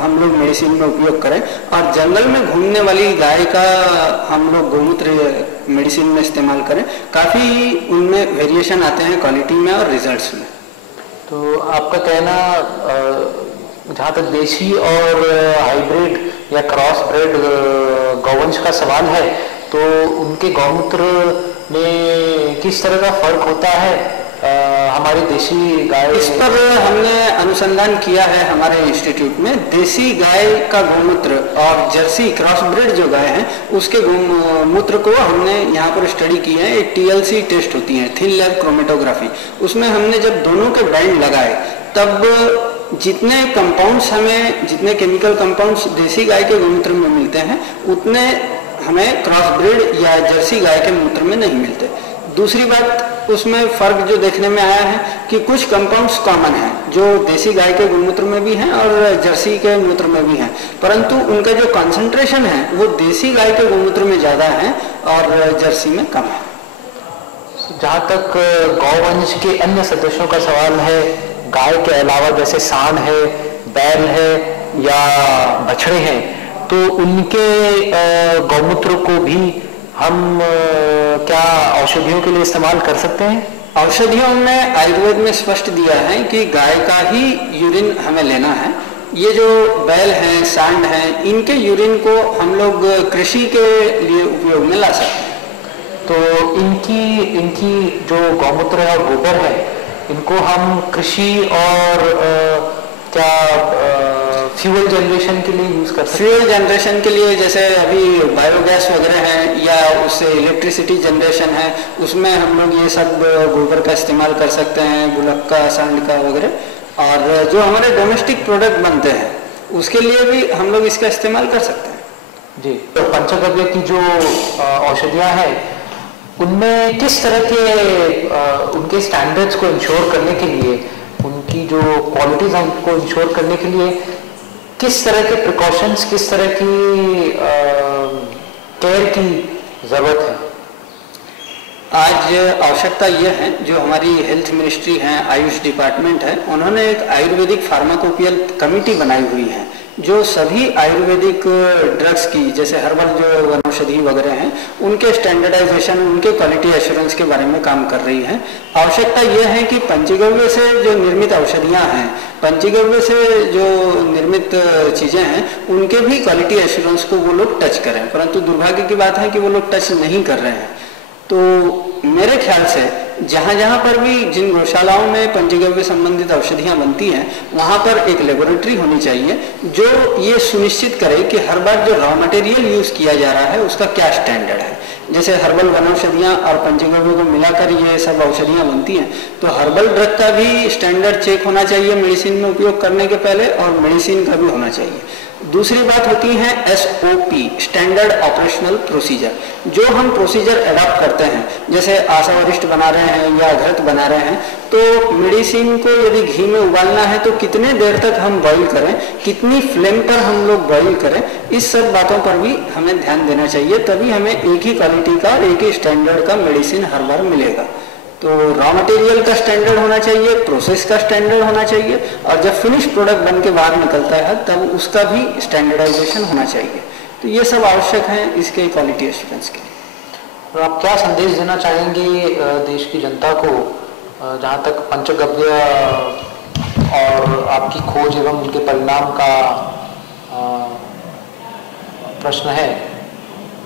हम लोग मेडिसिन में उपयोग करें और जंगल में घूमने वाली गाय का हम लोग गोमूत्र मेडिसिन में इस्तेमाल करें, काफ़ी उनमें वेरिएशन आते हैं क्वालिटी में और रिजल्ट्स में। तो आपका कहना जहाँ तक देशी और हाइब्रिड या क्रॉस ब्रेड गौवंश का सवाल है, तो उनके गौमूत्र में किस तरह का फर्क होता है हमारी देशी गाय? इस पर हमने अनुसंधान किया है हमारे इंस्टीट्यूट में। देसी गाय का गोमूत्र और जर्सी क्रॉस ब्रीड जो गाय है उसके गोमूत्र को हमने यहाँ पर स्टडी की है। एक TLC टेस्ट होती है, थिन लेयर क्रोमेटोग्राफी। उसमें हमने जब दोनों के बैंड लगाए तब जितने कंपाउंड्स हमें, जितने केमिकल कंपाउंड्स देसी गाय के गोमूत्र में मिलते हैं उतने हमें क्रॉस ब्रीड या जर्सी गाय के मूत्र में नहीं मिलते। दूसरी बात, उसमें फर्क जो देखने में आया है कि कुछ कंपाउंड्स कॉमन हैं जो देसी गाय के गोमूत्र में भी हैं और जर्सी के मूत्र में भी हैं, परंतु उनका जो कंसंट्रेशन है वो देसी गाय के गोमूत्र में ज़्यादा है और जर्सी में कम है। जहाँ तक गौवंश के अन्य सदस्यों का सवाल है, गाय के अलावा जैसे सांड है, बैल है या बछड़े हैं, तो उनके गौमूत्र को भी हम क्या औषधियों के लिए इस्तेमाल कर सकते हैं? औषधियों में आयुर्वेद में स्पष्ट दिया है कि गाय का ही यूरिन हमें लेना है। ये जो बैल हैं, सांड हैं, इनके यूरिन को हम लोग कृषि के लिए उपयोग में ला सकते हैं। तो इनकी जो गौमूत्र है और गोबर है, इनको हम कृषि और क्या फ्यूल जनरेशन के लिए यूज कर सकते हैं? फ्यूल जनरेशन के लिए जैसे अभी बायोगैस वगैरह है या उससे इलेक्ट्रिसिटी जनरेशन है, उसमें हम लोग ये सब गोबर का इस्तेमाल कर सकते हैं, गुलक का, सांड का वगैरह। और जो हमारे डोमेस्टिक प्रोडक्ट बनते हैं उसके लिए भी हम लोग इसका इस्तेमाल कर सकते हैं। जी, तो पंचगव्य की जो औषधियाँ हैं उनमें किस तरह के उनके स्टैंडर्ड्स को इंश्योर करने के लिए, उनकी जो क्वालिटीज हैं उनको इंश्योर करने के लिए किस तरह के प्रिकॉशंस, किस तरह की केयर की जरूरत है? आज आवश्यकता यह है, जो हमारी हेल्थ मिनिस्ट्री है, आयुष डिपार्टमेंट है, उन्होंने एक आयुर्वेदिक फार्माकोपियल कमेटी बनाई हुई है जो सभी आयुर्वेदिक ड्रग्स की, जैसे हर्बल जो वनौषधि वगैरह हैं, उनके स्टैंडर्डाइजेशन, उनके क्वालिटी एश्योरेंस के बारे में काम कर रही है। आवश्यकता यह है कि पंचगव्य से जो निर्मित औषधियाँ हैं, पंचगव्य से जो निर्मित चीज़ें हैं, उनके भी क्वालिटी एश्योरेंस को वो लोग टच करें, परंतु दुर्भाग्य की बात है कि वो लोग टच नहीं कर रहे हैं। तो मेरे ख्याल से जहाँ जहाँ पर भी जिन गौशालाओं में पंचगव्य संबंधित औषधियाँ बनती हैं, वहाँ पर एक लेबोरेटरी होनी चाहिए जो ये सुनिश्चित करे कि हर बार जो रॉ मटेरियल यूज़ किया जा रहा है उसका क्या स्टैंडर्ड है। जैसे हर्बल वनौषधियाँ और पंचगव्य को मिलाकर ये सब औषधियाँ बनती हैं, तो हर्बल ड्रग का भी स्टैंडर्ड चेक होना चाहिए मेडिसिन में उपयोग करने के पहले, और मेडिसिन का भी होना चाहिए। दूसरी बात होती है SOP, स्टैंडर्ड ऑपरेशनल प्रोसीजर। जो हम प्रोसीजर अडॉप्ट करते हैं, जैसे आशा वरिष्ठ बना रहे हैं या घृत बना रहे हैं, तो मेडिसिन को यदि घी में उबालना है तो कितने देर तक हम बॉईल करें, कितनी फ्लेम पर हम लोग बॉईल करें, इस सब बातों पर भी हमें ध्यान देना चाहिए। तभी हमें एक ही क्वालिटी का, एक ही स्टैंडर्ड का मेडिसिन हर बार मिलेगा। तो रॉ मटेरियल का स्टैंडर्ड होना चाहिए, प्रोसेस का स्टैंडर्ड होना चाहिए, और जब फिनिश प्रोडक्ट बन के बाहर निकलता है तब उसका भी स्टैंडर्डाइजेशन होना चाहिए। तो ये सब आवश्यक है इसके क्वालिटी एश्योरेंस के लिए। और आप क्या संदेश देना चाहेंगे देश की जनता को, जहाँ तक पंचगव्य और आपकी खोज एवं उनके परिणाम का प्रश्न है?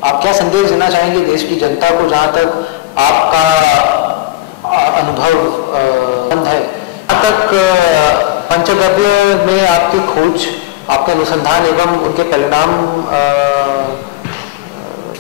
आप क्या संदेश देना चाहेंगे देश की जनता को, जहाँ तक आपका अनुभव है, जहाँ तक पंचगव्य में आपकी खोज, आपके अनुसंधान एवं उनके परिणाम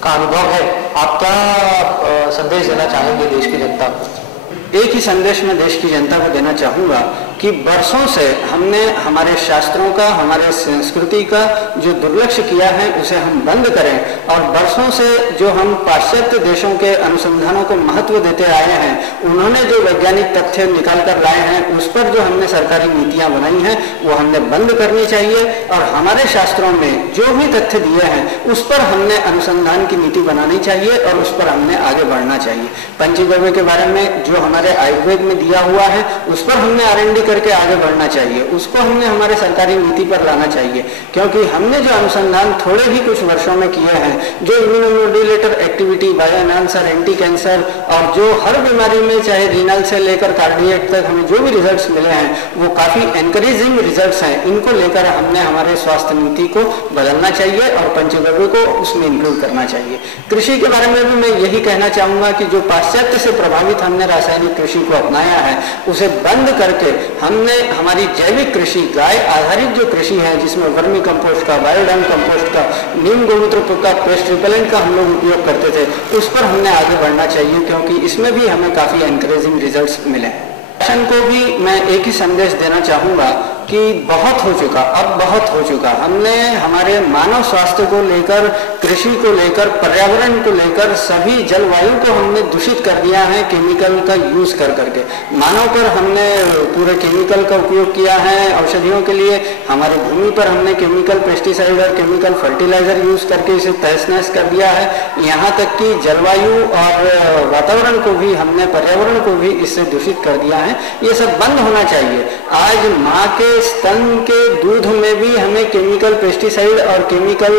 का अनुभव है, आप क्या संदेश देना चाहेंगे देश की जनता को? एक ही संदेश मैं देश की जनता को देना चाहूँगा कि वर्षों से हमने हमारे शास्त्रों का, हमारे संस्कृति का जो दुर्लक्ष्य किया है उसे हम बंद करें, और वर्षों से जो हम पाश्चात्य देशों के अनुसंधानों को महत्व देते आए हैं, उन्होंने जो वैज्ञानिक तथ्य निकाल कर लाए हैं उस पर जो हमने सरकारी नीतियां बनाई हैं वो हमने बंद करनी चाहिए, और हमारे शास्त्रों में जो भी तथ्य दिए हैं उस पर हमने अनुसंधान की नीति बनानी चाहिए और उस पर हमने आगे बढ़ना चाहिए। पंचगव्य के बारे में जो हमारे आयुर्वेद में दिया हुआ है उस पर हमने R&D करके आगे बढ़ना चाहिए, उसको हमने हमारे सरकारी नीति पर लाना चाहिए, क्योंकि हमने जो अनुसंधान थोड़े ही कुछ वर्षों में किए हैं, जो immunomodulator activity, bio enhancer, anti cancer, और जो हर बीमारी में चाहे रीनल से लेकर कार्डियक तक हमें जो भी रिजल्ट्स मिले हैं वो काफी एनकरेजिंग रिजल्ट्स हैं। इनको लेकर हमने हमारे स्वास्थ्य नीति को बदलना चाहिए और पंचगव्य को उसमें इंक्लूड करना चाहिए। कृषि के बारे में भी मैं यही कहना चाहूंगा कि जो पाश्चात्य से प्रभावित हमने रासायनिक कृषि को अपनाया है उसे बंद करके हमने हमारी जैविक कृषि, गाय आधारित जो कृषि है जिसमें वर्मी कंपोस्ट का, बायोडंग कंपोस्ट का, नीम गोमूत्र का, पेस्ट रिपेलेंट का हम लोग उपयोग करते थे, उस पर हमने आगे बढ़ना चाहिए, क्योंकि इसमें भी हमें काफी एनकरेजिंग रिजल्ट्स मिले। शासन को भी मैं एक ही संदेश देना चाहूंगा कि बहुत हो चुका, अब बहुत हो चुका। हमने हमारे मानव स्वास्थ्य को लेकर, कृषि को लेकर, पर्यावरण को लेकर, सभी जलवायु को हमने दूषित कर दिया है केमिकल का यूज कर करके। मानव पर हमने पूरे केमिकल का उपयोग किया है औषधियों के लिए, हमारी भूमि पर हमने केमिकल पेस्टिसाइड और केमिकल फर्टिलाइजर यूज करके इसे तहस नहस कर दिया है। यहाँ तक कि जलवायु और वातावरण को भी हमने, पर्यावरण को भी इससे दूषित कर दिया है। ये सब बंद होना चाहिए। आज माँ के स्तन के दूध में भी हमें केमिकल पेस्टिसाइड और केमिकल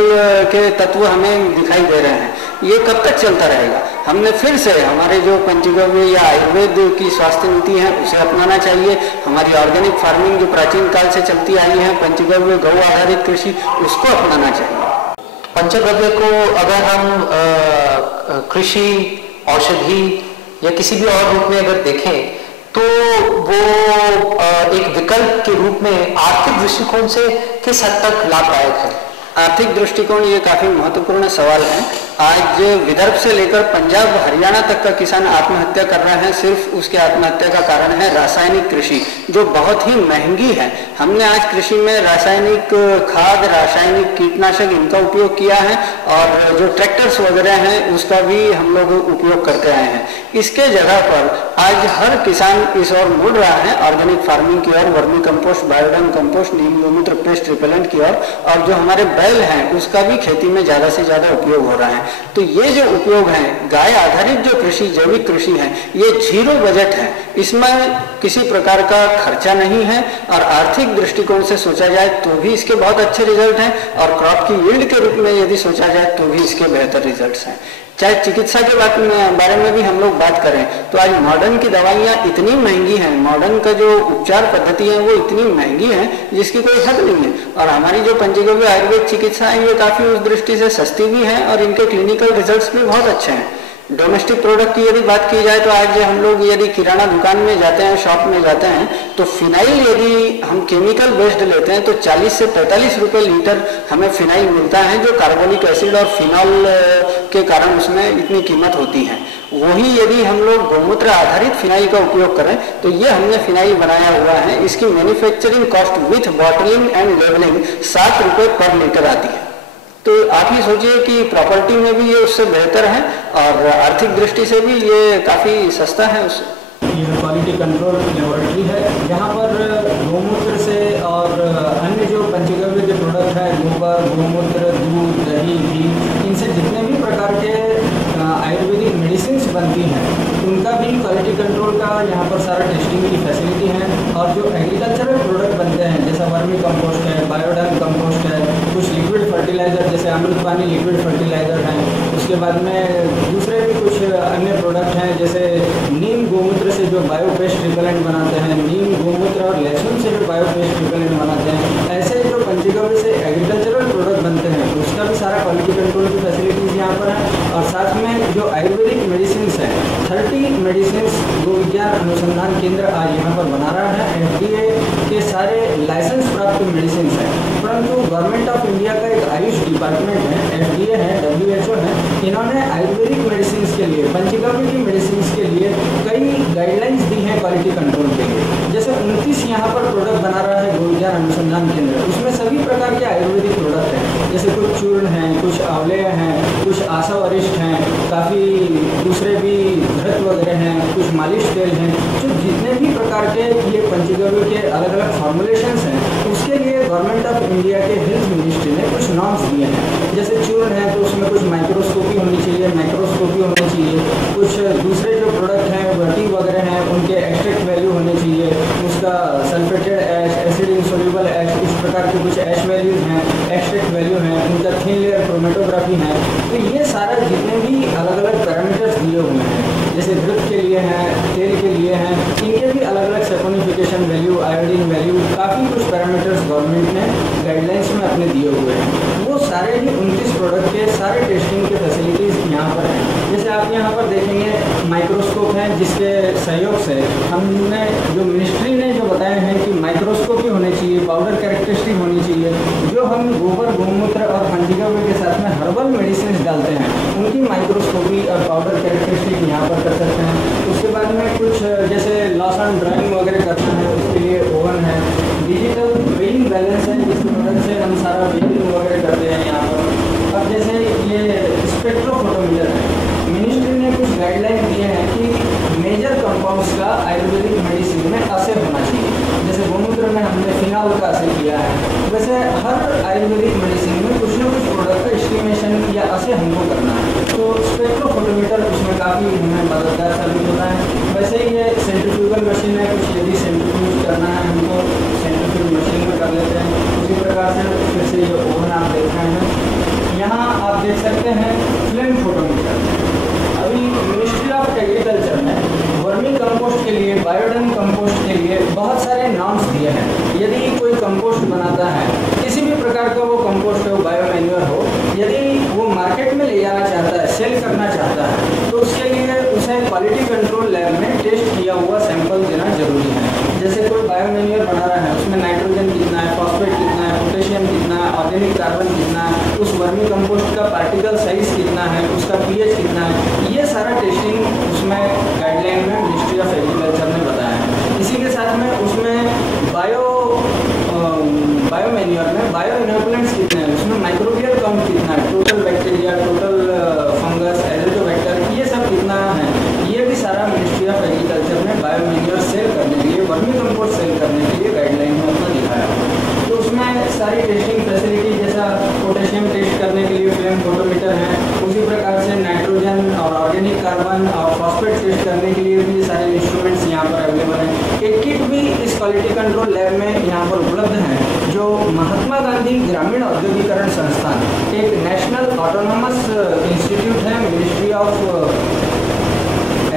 के तत्व हमें दिखाई दे रहे हैं। ये कब तक चलता रहेगा? हमने फिर से हमारे जो पंचगव्य या आयुर्वेद की स्वास्थ्य नीति है उसे अपनाना चाहिए। हमारी ऑर्गेनिक फार्मिंग जो प्राचीन काल से चलती आई है, पंचगव्य गौ आधारित कृषि, उसको अपनाना चाहिए। पंचगव्य को अगर हम कृषि, औषधि या किसी भी और रूप में अगर देखें तो वो एक विकल्प के रूप में आर्थिक दृष्टिकोण से किस हद तक लाभदायक है? आर्थिक दृष्टिकोण ये काफी महत्वपूर्ण सवाल है। आज विदर्भ से लेकर पंजाब, हरियाणा तक का किसान आत्महत्या कर रहे हैं। सिर्फ उसके आत्महत्या का कारण है रासायनिक कृषि, जो बहुत ही महंगी है। हमने आज कृषि में रासायनिक खाद, रासायनिक कीटनाशक इनका उपयोग किया है, और जो ट्रैक्टर्स वगैरह हैं उसका भी हम लोग उपयोग करते आए हैं। इसके जगह पर आज हर किसान इस ओर मुड़ रहा है, ऑर्गेनिक फार्मिंग की ओर, वर्मी कंपोस्ट, बायोडंग कंपोस्ट, नीम गोमूत्र, पेस्ट रिपेलेंट की ओर, और जो हमारे बैल हैं उसका भी खेती में ज्यादा से ज्यादा उपयोग हो रहा है। तो ये जो उपयोग है, गाय आधारित जो कृषि, जैविक कृषि है, ये 0 बजट है। इसमें किसी प्रकार का खर्चा नहीं है, और आर्थिक दृष्टिकोण से सोचा जाए तो भी इसके बहुत अच्छे रिजल्ट हैं, और क्रॉप की यील्ड के रूप में यदि सोचा जाए तो भी इसके बेहतर रिजल्ट्स हैं। चाहे चिकित्सा के बारे में भी हम लोग बात करें तो आज मॉडर्न की दवाइयाँ इतनी महंगी हैं, मॉडर्न का जो उपचार पद्धति है वो इतनी महंगी है जिसकी कोई हद नहीं है। और हमारी जो पंचगव्य आयुर्वेद चिकित्सा है ये काफी उस दृष्टि से सस्ती भी है, और इनके क्लिनिकल रिजल्ट्स भी बहुत अच्छे हैं। डोमेस्टिक प्रोडक्ट की यदि बात की जाए तो आज हम लोग यदि किराना दुकान में जाते हैं, शॉप में जाते हैं, तो फिनाइल यदि हम केमिकल बेस्ड लेते हैं तो 40 से 45 रुपए लीटर हमें फिनाइल मिलता है, जो कार्बोनिक एसिड और फिनॉल के कारण उसमें इतनी कीमत होती है। वही यदि हम लोग गोमूत्र आधारित फिनाइल का उपयोग करें तो ये हमने फिनाइल बनाया हुआ है, इसकी manufacturing cost with bottling and labelling 7 रुपए पर लीटर आती है। तो आप ही सोचिए कि प्रॉपर्टी में भी ये उससे बेहतर है, और आर्थिक दृष्टि से भी ये काफ़ी सस्ता है उससे। ये क्वालिटी कंट्रोल लेबोरेटरी है, जहाँ पर गोमूत्र से और अन्य जो पंचगव्य के प्रोडक्ट हैं, गोबर, गोमूत्र, दूध, दही, घी, इनसे जितने भी प्रकार के आयुर्वेदिक मेडिसिन बनती हैं उनका भी क्वालिटी कंट्रोल का यहाँ पर सारा टेस्टिंग की फैसिलिटी है। और जो एग्रीकल्चरल प्रोडक्ट बनते हैं जैसा वर्मी कंपोस्ट है, बायोडंग कंपोस्ट है, कुछ लिक्विड फर्टिलाइज़र जैसे अमृत पानी लिक्विड फर्टिलाइज़र हैं, उसके बाद में दूसरे भी कुछ अन्य प्रोडक्ट हैं जैसे नीम गोमूत्र से जो बायो पेस्ट रिपेलेंट बनाते हैं, नीम गोमूत्र और लहसुन से जो बायो पेस्ट रिपेलेंट बनाते हैं, ऐसे जो पंचगव्य से एग्रीकल्चरल प्रोडक्ट बनते हैं उसका भी सारा क्वालिटी कंट्रोल की फैसिलिटीज़ यहाँ पर है। और साथ में जो आयुर्वेदिक मेडिसिन हैं, 30 मेडिसिन गो विज्ञान अनुसंधान केंद्र आज यहाँ पर बना रहा है। FDA के सारे लाइसेंस प्राप्त मेडिसिन हैं, परंतु गवर्नमेंट ऑफ इंडिया का एक आयुष डिपार्टमेंट है, FDA है, WHO है, इन्होंने आयुर्वेदिक मेडिसिन के लिए, पंचगव्य की मेडिसिन के लिए कई गाइडलाइंस दी हैं क्वालिटी कंट्रोल के लिए। जैसे 29 यहाँ पर प्रोडक्ट बना रहा है गो विज्ञान अनुसंधान केंद्र, उसमें सभी प्रकार के आयुर्वेदिक प्रोडक्ट हैं, जैसे कुछ चूर्ण हैं, कुछ आंवले हैं, कुछ आशा वरिष्ठ हैं, काफ़ी दूसरे भी घृत वगैरह हैं, कुछ मालिश तेल हैं, जो जितने भी प्रकार के ये पंचगव्य के अलग अलग फॉर्मुलेशंस हैं, उसके लिए गवर्नमेंट ऑफ इंडिया के हेल्थ मिनिस्ट्री ने कुछ नॉर्म्स दिए हैं। जैसे चूर्ण है तो उसमें कुछ माइक्रोस्कोपी होनी चाहिए, माइक्रोस्कोपी होनी चाहिए, कुछ दूसरे जो प्रोडक्ट हैं वटी वगैरह हैं उनके एक्सट्रैक्ट वैल्यू होने चाहिए, उसका सल्फेटेड ऐश, एसिड इंसोल्यूबल ऐश, इस प्रकार के कुछ ऐश वैल्यूज हैं, एक्सट्रैक्ट वैल्यू हैं, उनका थिन लेयर क्रोमेटोग्राफी है। तो ये सारा जितने भी अलग अलग पैरामीटर्स दिए हुए हैं, जैसे घृत के लिए हैं, तेल के लिए हैं, इनके भी अलग अलग सेपोनिफिकेशन वैल्यू, आयोडीन वैल्यू, काफ़ी कुछ पैरामीटर्स गवर्नमेंट ने गाइडलाइंस में अपने दिए हुए हैं। वो सारे ही 29 प्रोडक्ट के सारे टेस्टिंग के फैसिलिटीज़ यहाँ पर हैं। जैसे आप यहाँ पर देखेंगे माइक्रोस्कोप हैं, जिसके सहयोग से हमने जो मिनिस्ट्री ने जो बताए हैं कि माइक्रोस्कोपी होनी चाहिए, पाउडर कैरेक्टरिस्टिक होनी चाहिए, जो हम गोबर, गोमूत्र और पंचगव्य के साथ में हर्बल मेडिसिन डालते हैं, उनकी माइक्रोस्कोपी और पाउडर कैरेक्टरिस्टिक यहाँ पर कर सकते हैं। उसके बाद में कुछ जैसे लॉस ऑन ड्राइंग वगैरह करना है, उसके लिए ओवन है, डिजिटल वेइंग बैलेंस है, जिसकी मदद से हम सारा वेइंग वगैरह करते हैं यहाँ पर। अब जैसे ये स्पेक्ट्रोफोटोमीटर है, मिनिस्ट्री ने कुछ गाइडलाइन दिए हैं कि मेजर कंपाउंड्स का आयुर्वेदिक मेडिसिन में असर होना चाहिए। जैसे गोमूत्र में हमने फिनॉल का असर किया है, वैसे हर आयुर्वेदिक मेडिसिन में कुछ न कुछ प्रोडक्ट का एस्टिमेशन या असर हमको करना है, तो स्पेक्ट्रोफोटोमीटर उसमें काफ़ी हमें मददगार साबित होता है। वैसे ही ये सेंट्रीफ्यूगल मशीन है, कुछ यदि सेंट्रीफ्यूज करना है हमको सेंट्रीफ्यूज मशीन में कर लेते हैं। उसी प्रकार से फिर से ये ओवन आप देख रहे हैं, यहाँ आप देख सकते हैं फ्लेम फोटोमीटर। अभी मिनिस्ट्री ऑफ एग्रीकल्चर ने वर्मी कंपोस्ट के लिए, बायोडन कंपोस्ट के लिए बहुत सारे नॉर्म्स दिए हैं। यदि कोई कंपोस्ट बनाता है, किसी भी प्रकार का वो कंपोस्ट हो, बायोमैन्योर हो, यदि वो मार्केट में ले जाना चाहता है, सेल करना चाहता है, तो उसके लिए उसे क्वालिटी कंट्रोल लैब में टेस्ट किया हुआ सैंपल देना जरूरी है। जैसे कोई बायोमैन्योर बना रहा है, उसमें नाइट्रोजन कितना है, फॉस्फेट कितना है, पोटेशियम कितना है, ऑर्गेनिक कार्बन कितना है, उस वर्मी कंपोस्ट का पार्टिकल साइज कितना है, उसका पीएच कितना है, ये सारा टेस्टिंग उसमें गाइडलाइन में मिनिस्ट्री ऑफ एग्रीकल्चर ने बताया है। इसी के साथ में उसमें बायोमैन्योर में बायो इनोकुलेंट्स कितने हैं, उसमें माइक्रोबियल काउंट कितना है, total bacteria, total fungus, Azotobacter, ये सब कितना है, ये भी सारा मिनिस्ट्री ऑफ एग्रीकल्चर ने बायोमैन्योर सेल करने के लिए, वर्मी कंपोस्ट सेल करने के लिए गाइडलाइन में अपना दिखाया। तो उसमें सारी टेस्टिंग फैसिलिटी, जैसा पोटेशियम टेस्ट करने के लिए फ्लेम फोटोमीटर है, उसी प्रकार से नाइट्रोजन और ऑर्गेनिक कार्बन और फॉस्फेट टेस्ट करने के लिए भी सारे इंस्ट्रूमेंट्स यहाँ पर अवेलेबल हैं। एक किट भी इस क्वालिटी कंट्रोल लैब में यहाँ पर उपलब्ध है, जो महात्मा गांधी ग्रामीण औद्योगिकरण संस्थान, एक नेशनल ऑटोनोमस इंस्टीट्यूट है, ministry of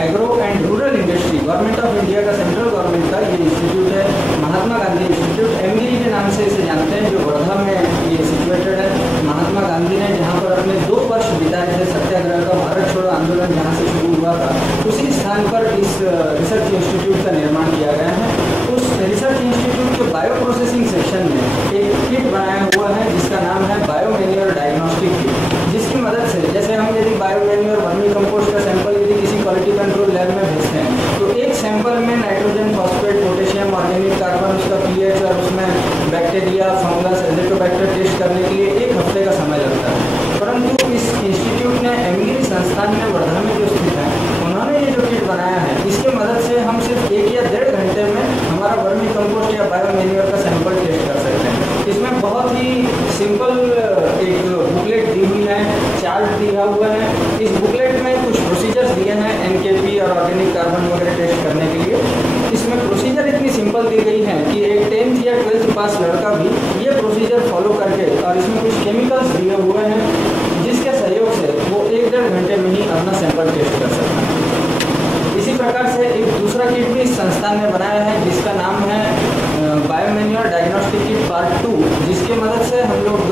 agro and rural industry, government of India का, सेंट्रल गवर्नमेंट का ये इंस्टीट्यूट है, महात्मा गांधी इंस्टीट्यूट, एमगिरी के नाम से इसे जानते हैं, जो वर्धा में ये सिचुएटेड है। महात्मा गांधी ने जहाँ पर अपने 2 वर्ष बिताए थे सत्याग्रह का, भारत छोड़ो आंदोलन जहाँ से शुरू हुआ था, उसी स्थान पर इस रिसर्च इंस्टीट्यूट का निर्माण किया गया है। उस रिसर्च इंस्टीट्यूट के बायो प्रोसेसिंग सेक्शन में एक किट बनाया हुआ है, जिसका नाम है बायोमैन्योर डायग्नोस्टिक किट, जिसकी मदद से जैसे हम यदि बायोमैन्योर वर्मी कंपोस्ट का सैंपल यदि किसी क्वालिटी कंट्रोल लैब में भेजते हैं, तो एक सैंपल में nitrogen, phosphate, potassium, organic carbon, उसका पीएच और उसमें बैक्टीरिया, फंगस, एजोटोबैक्टर टेस्ट करने के लिए 1 हफ्ते का समय लगता है। परंतु इस इंस्टीट्यूट ने, एमगिरी संस्थान में वर्धा में जो स्थित है, उन्होंने ये जो किट बनाया है, इसके मदद से हम सिर्फ 1 या 1.5 घंटे में हमारा वर्मी कंपोस्ट या बायोमैन्योर का सैंपल टेस्ट कर सकते हैं। इसमें बहुत ही सिंपल एक बुकलेट दी हुई है, चार्ट दिया हुआ है। इस बुकलेट में कुछ प्रोसीजर्स दिए हैं एनकेपी और ऑर्गेनिक कार्बन वगैरह टेस्ट करने के लिए। इसमें प्रोसीजर इतनी सिंपल दी गई है कि एक 10th या 12th पास लड़का भी ये प्रोसीजर फॉलो करके, और इसमें कुछ केमिकल्स दिए हुए हैं, जिसके सहयोग से वो 1-1.5 घंटे में ही अपना सैंपल टेस्ट कर सकता है। इसी प्रकार से एक दूसरा किट भी इस संस्थान ने बनाया है, जिसका नाम है बायोमैन्योर डायग्नोस्टिक किट पार्ट 2, जिसके मदद से हम लोग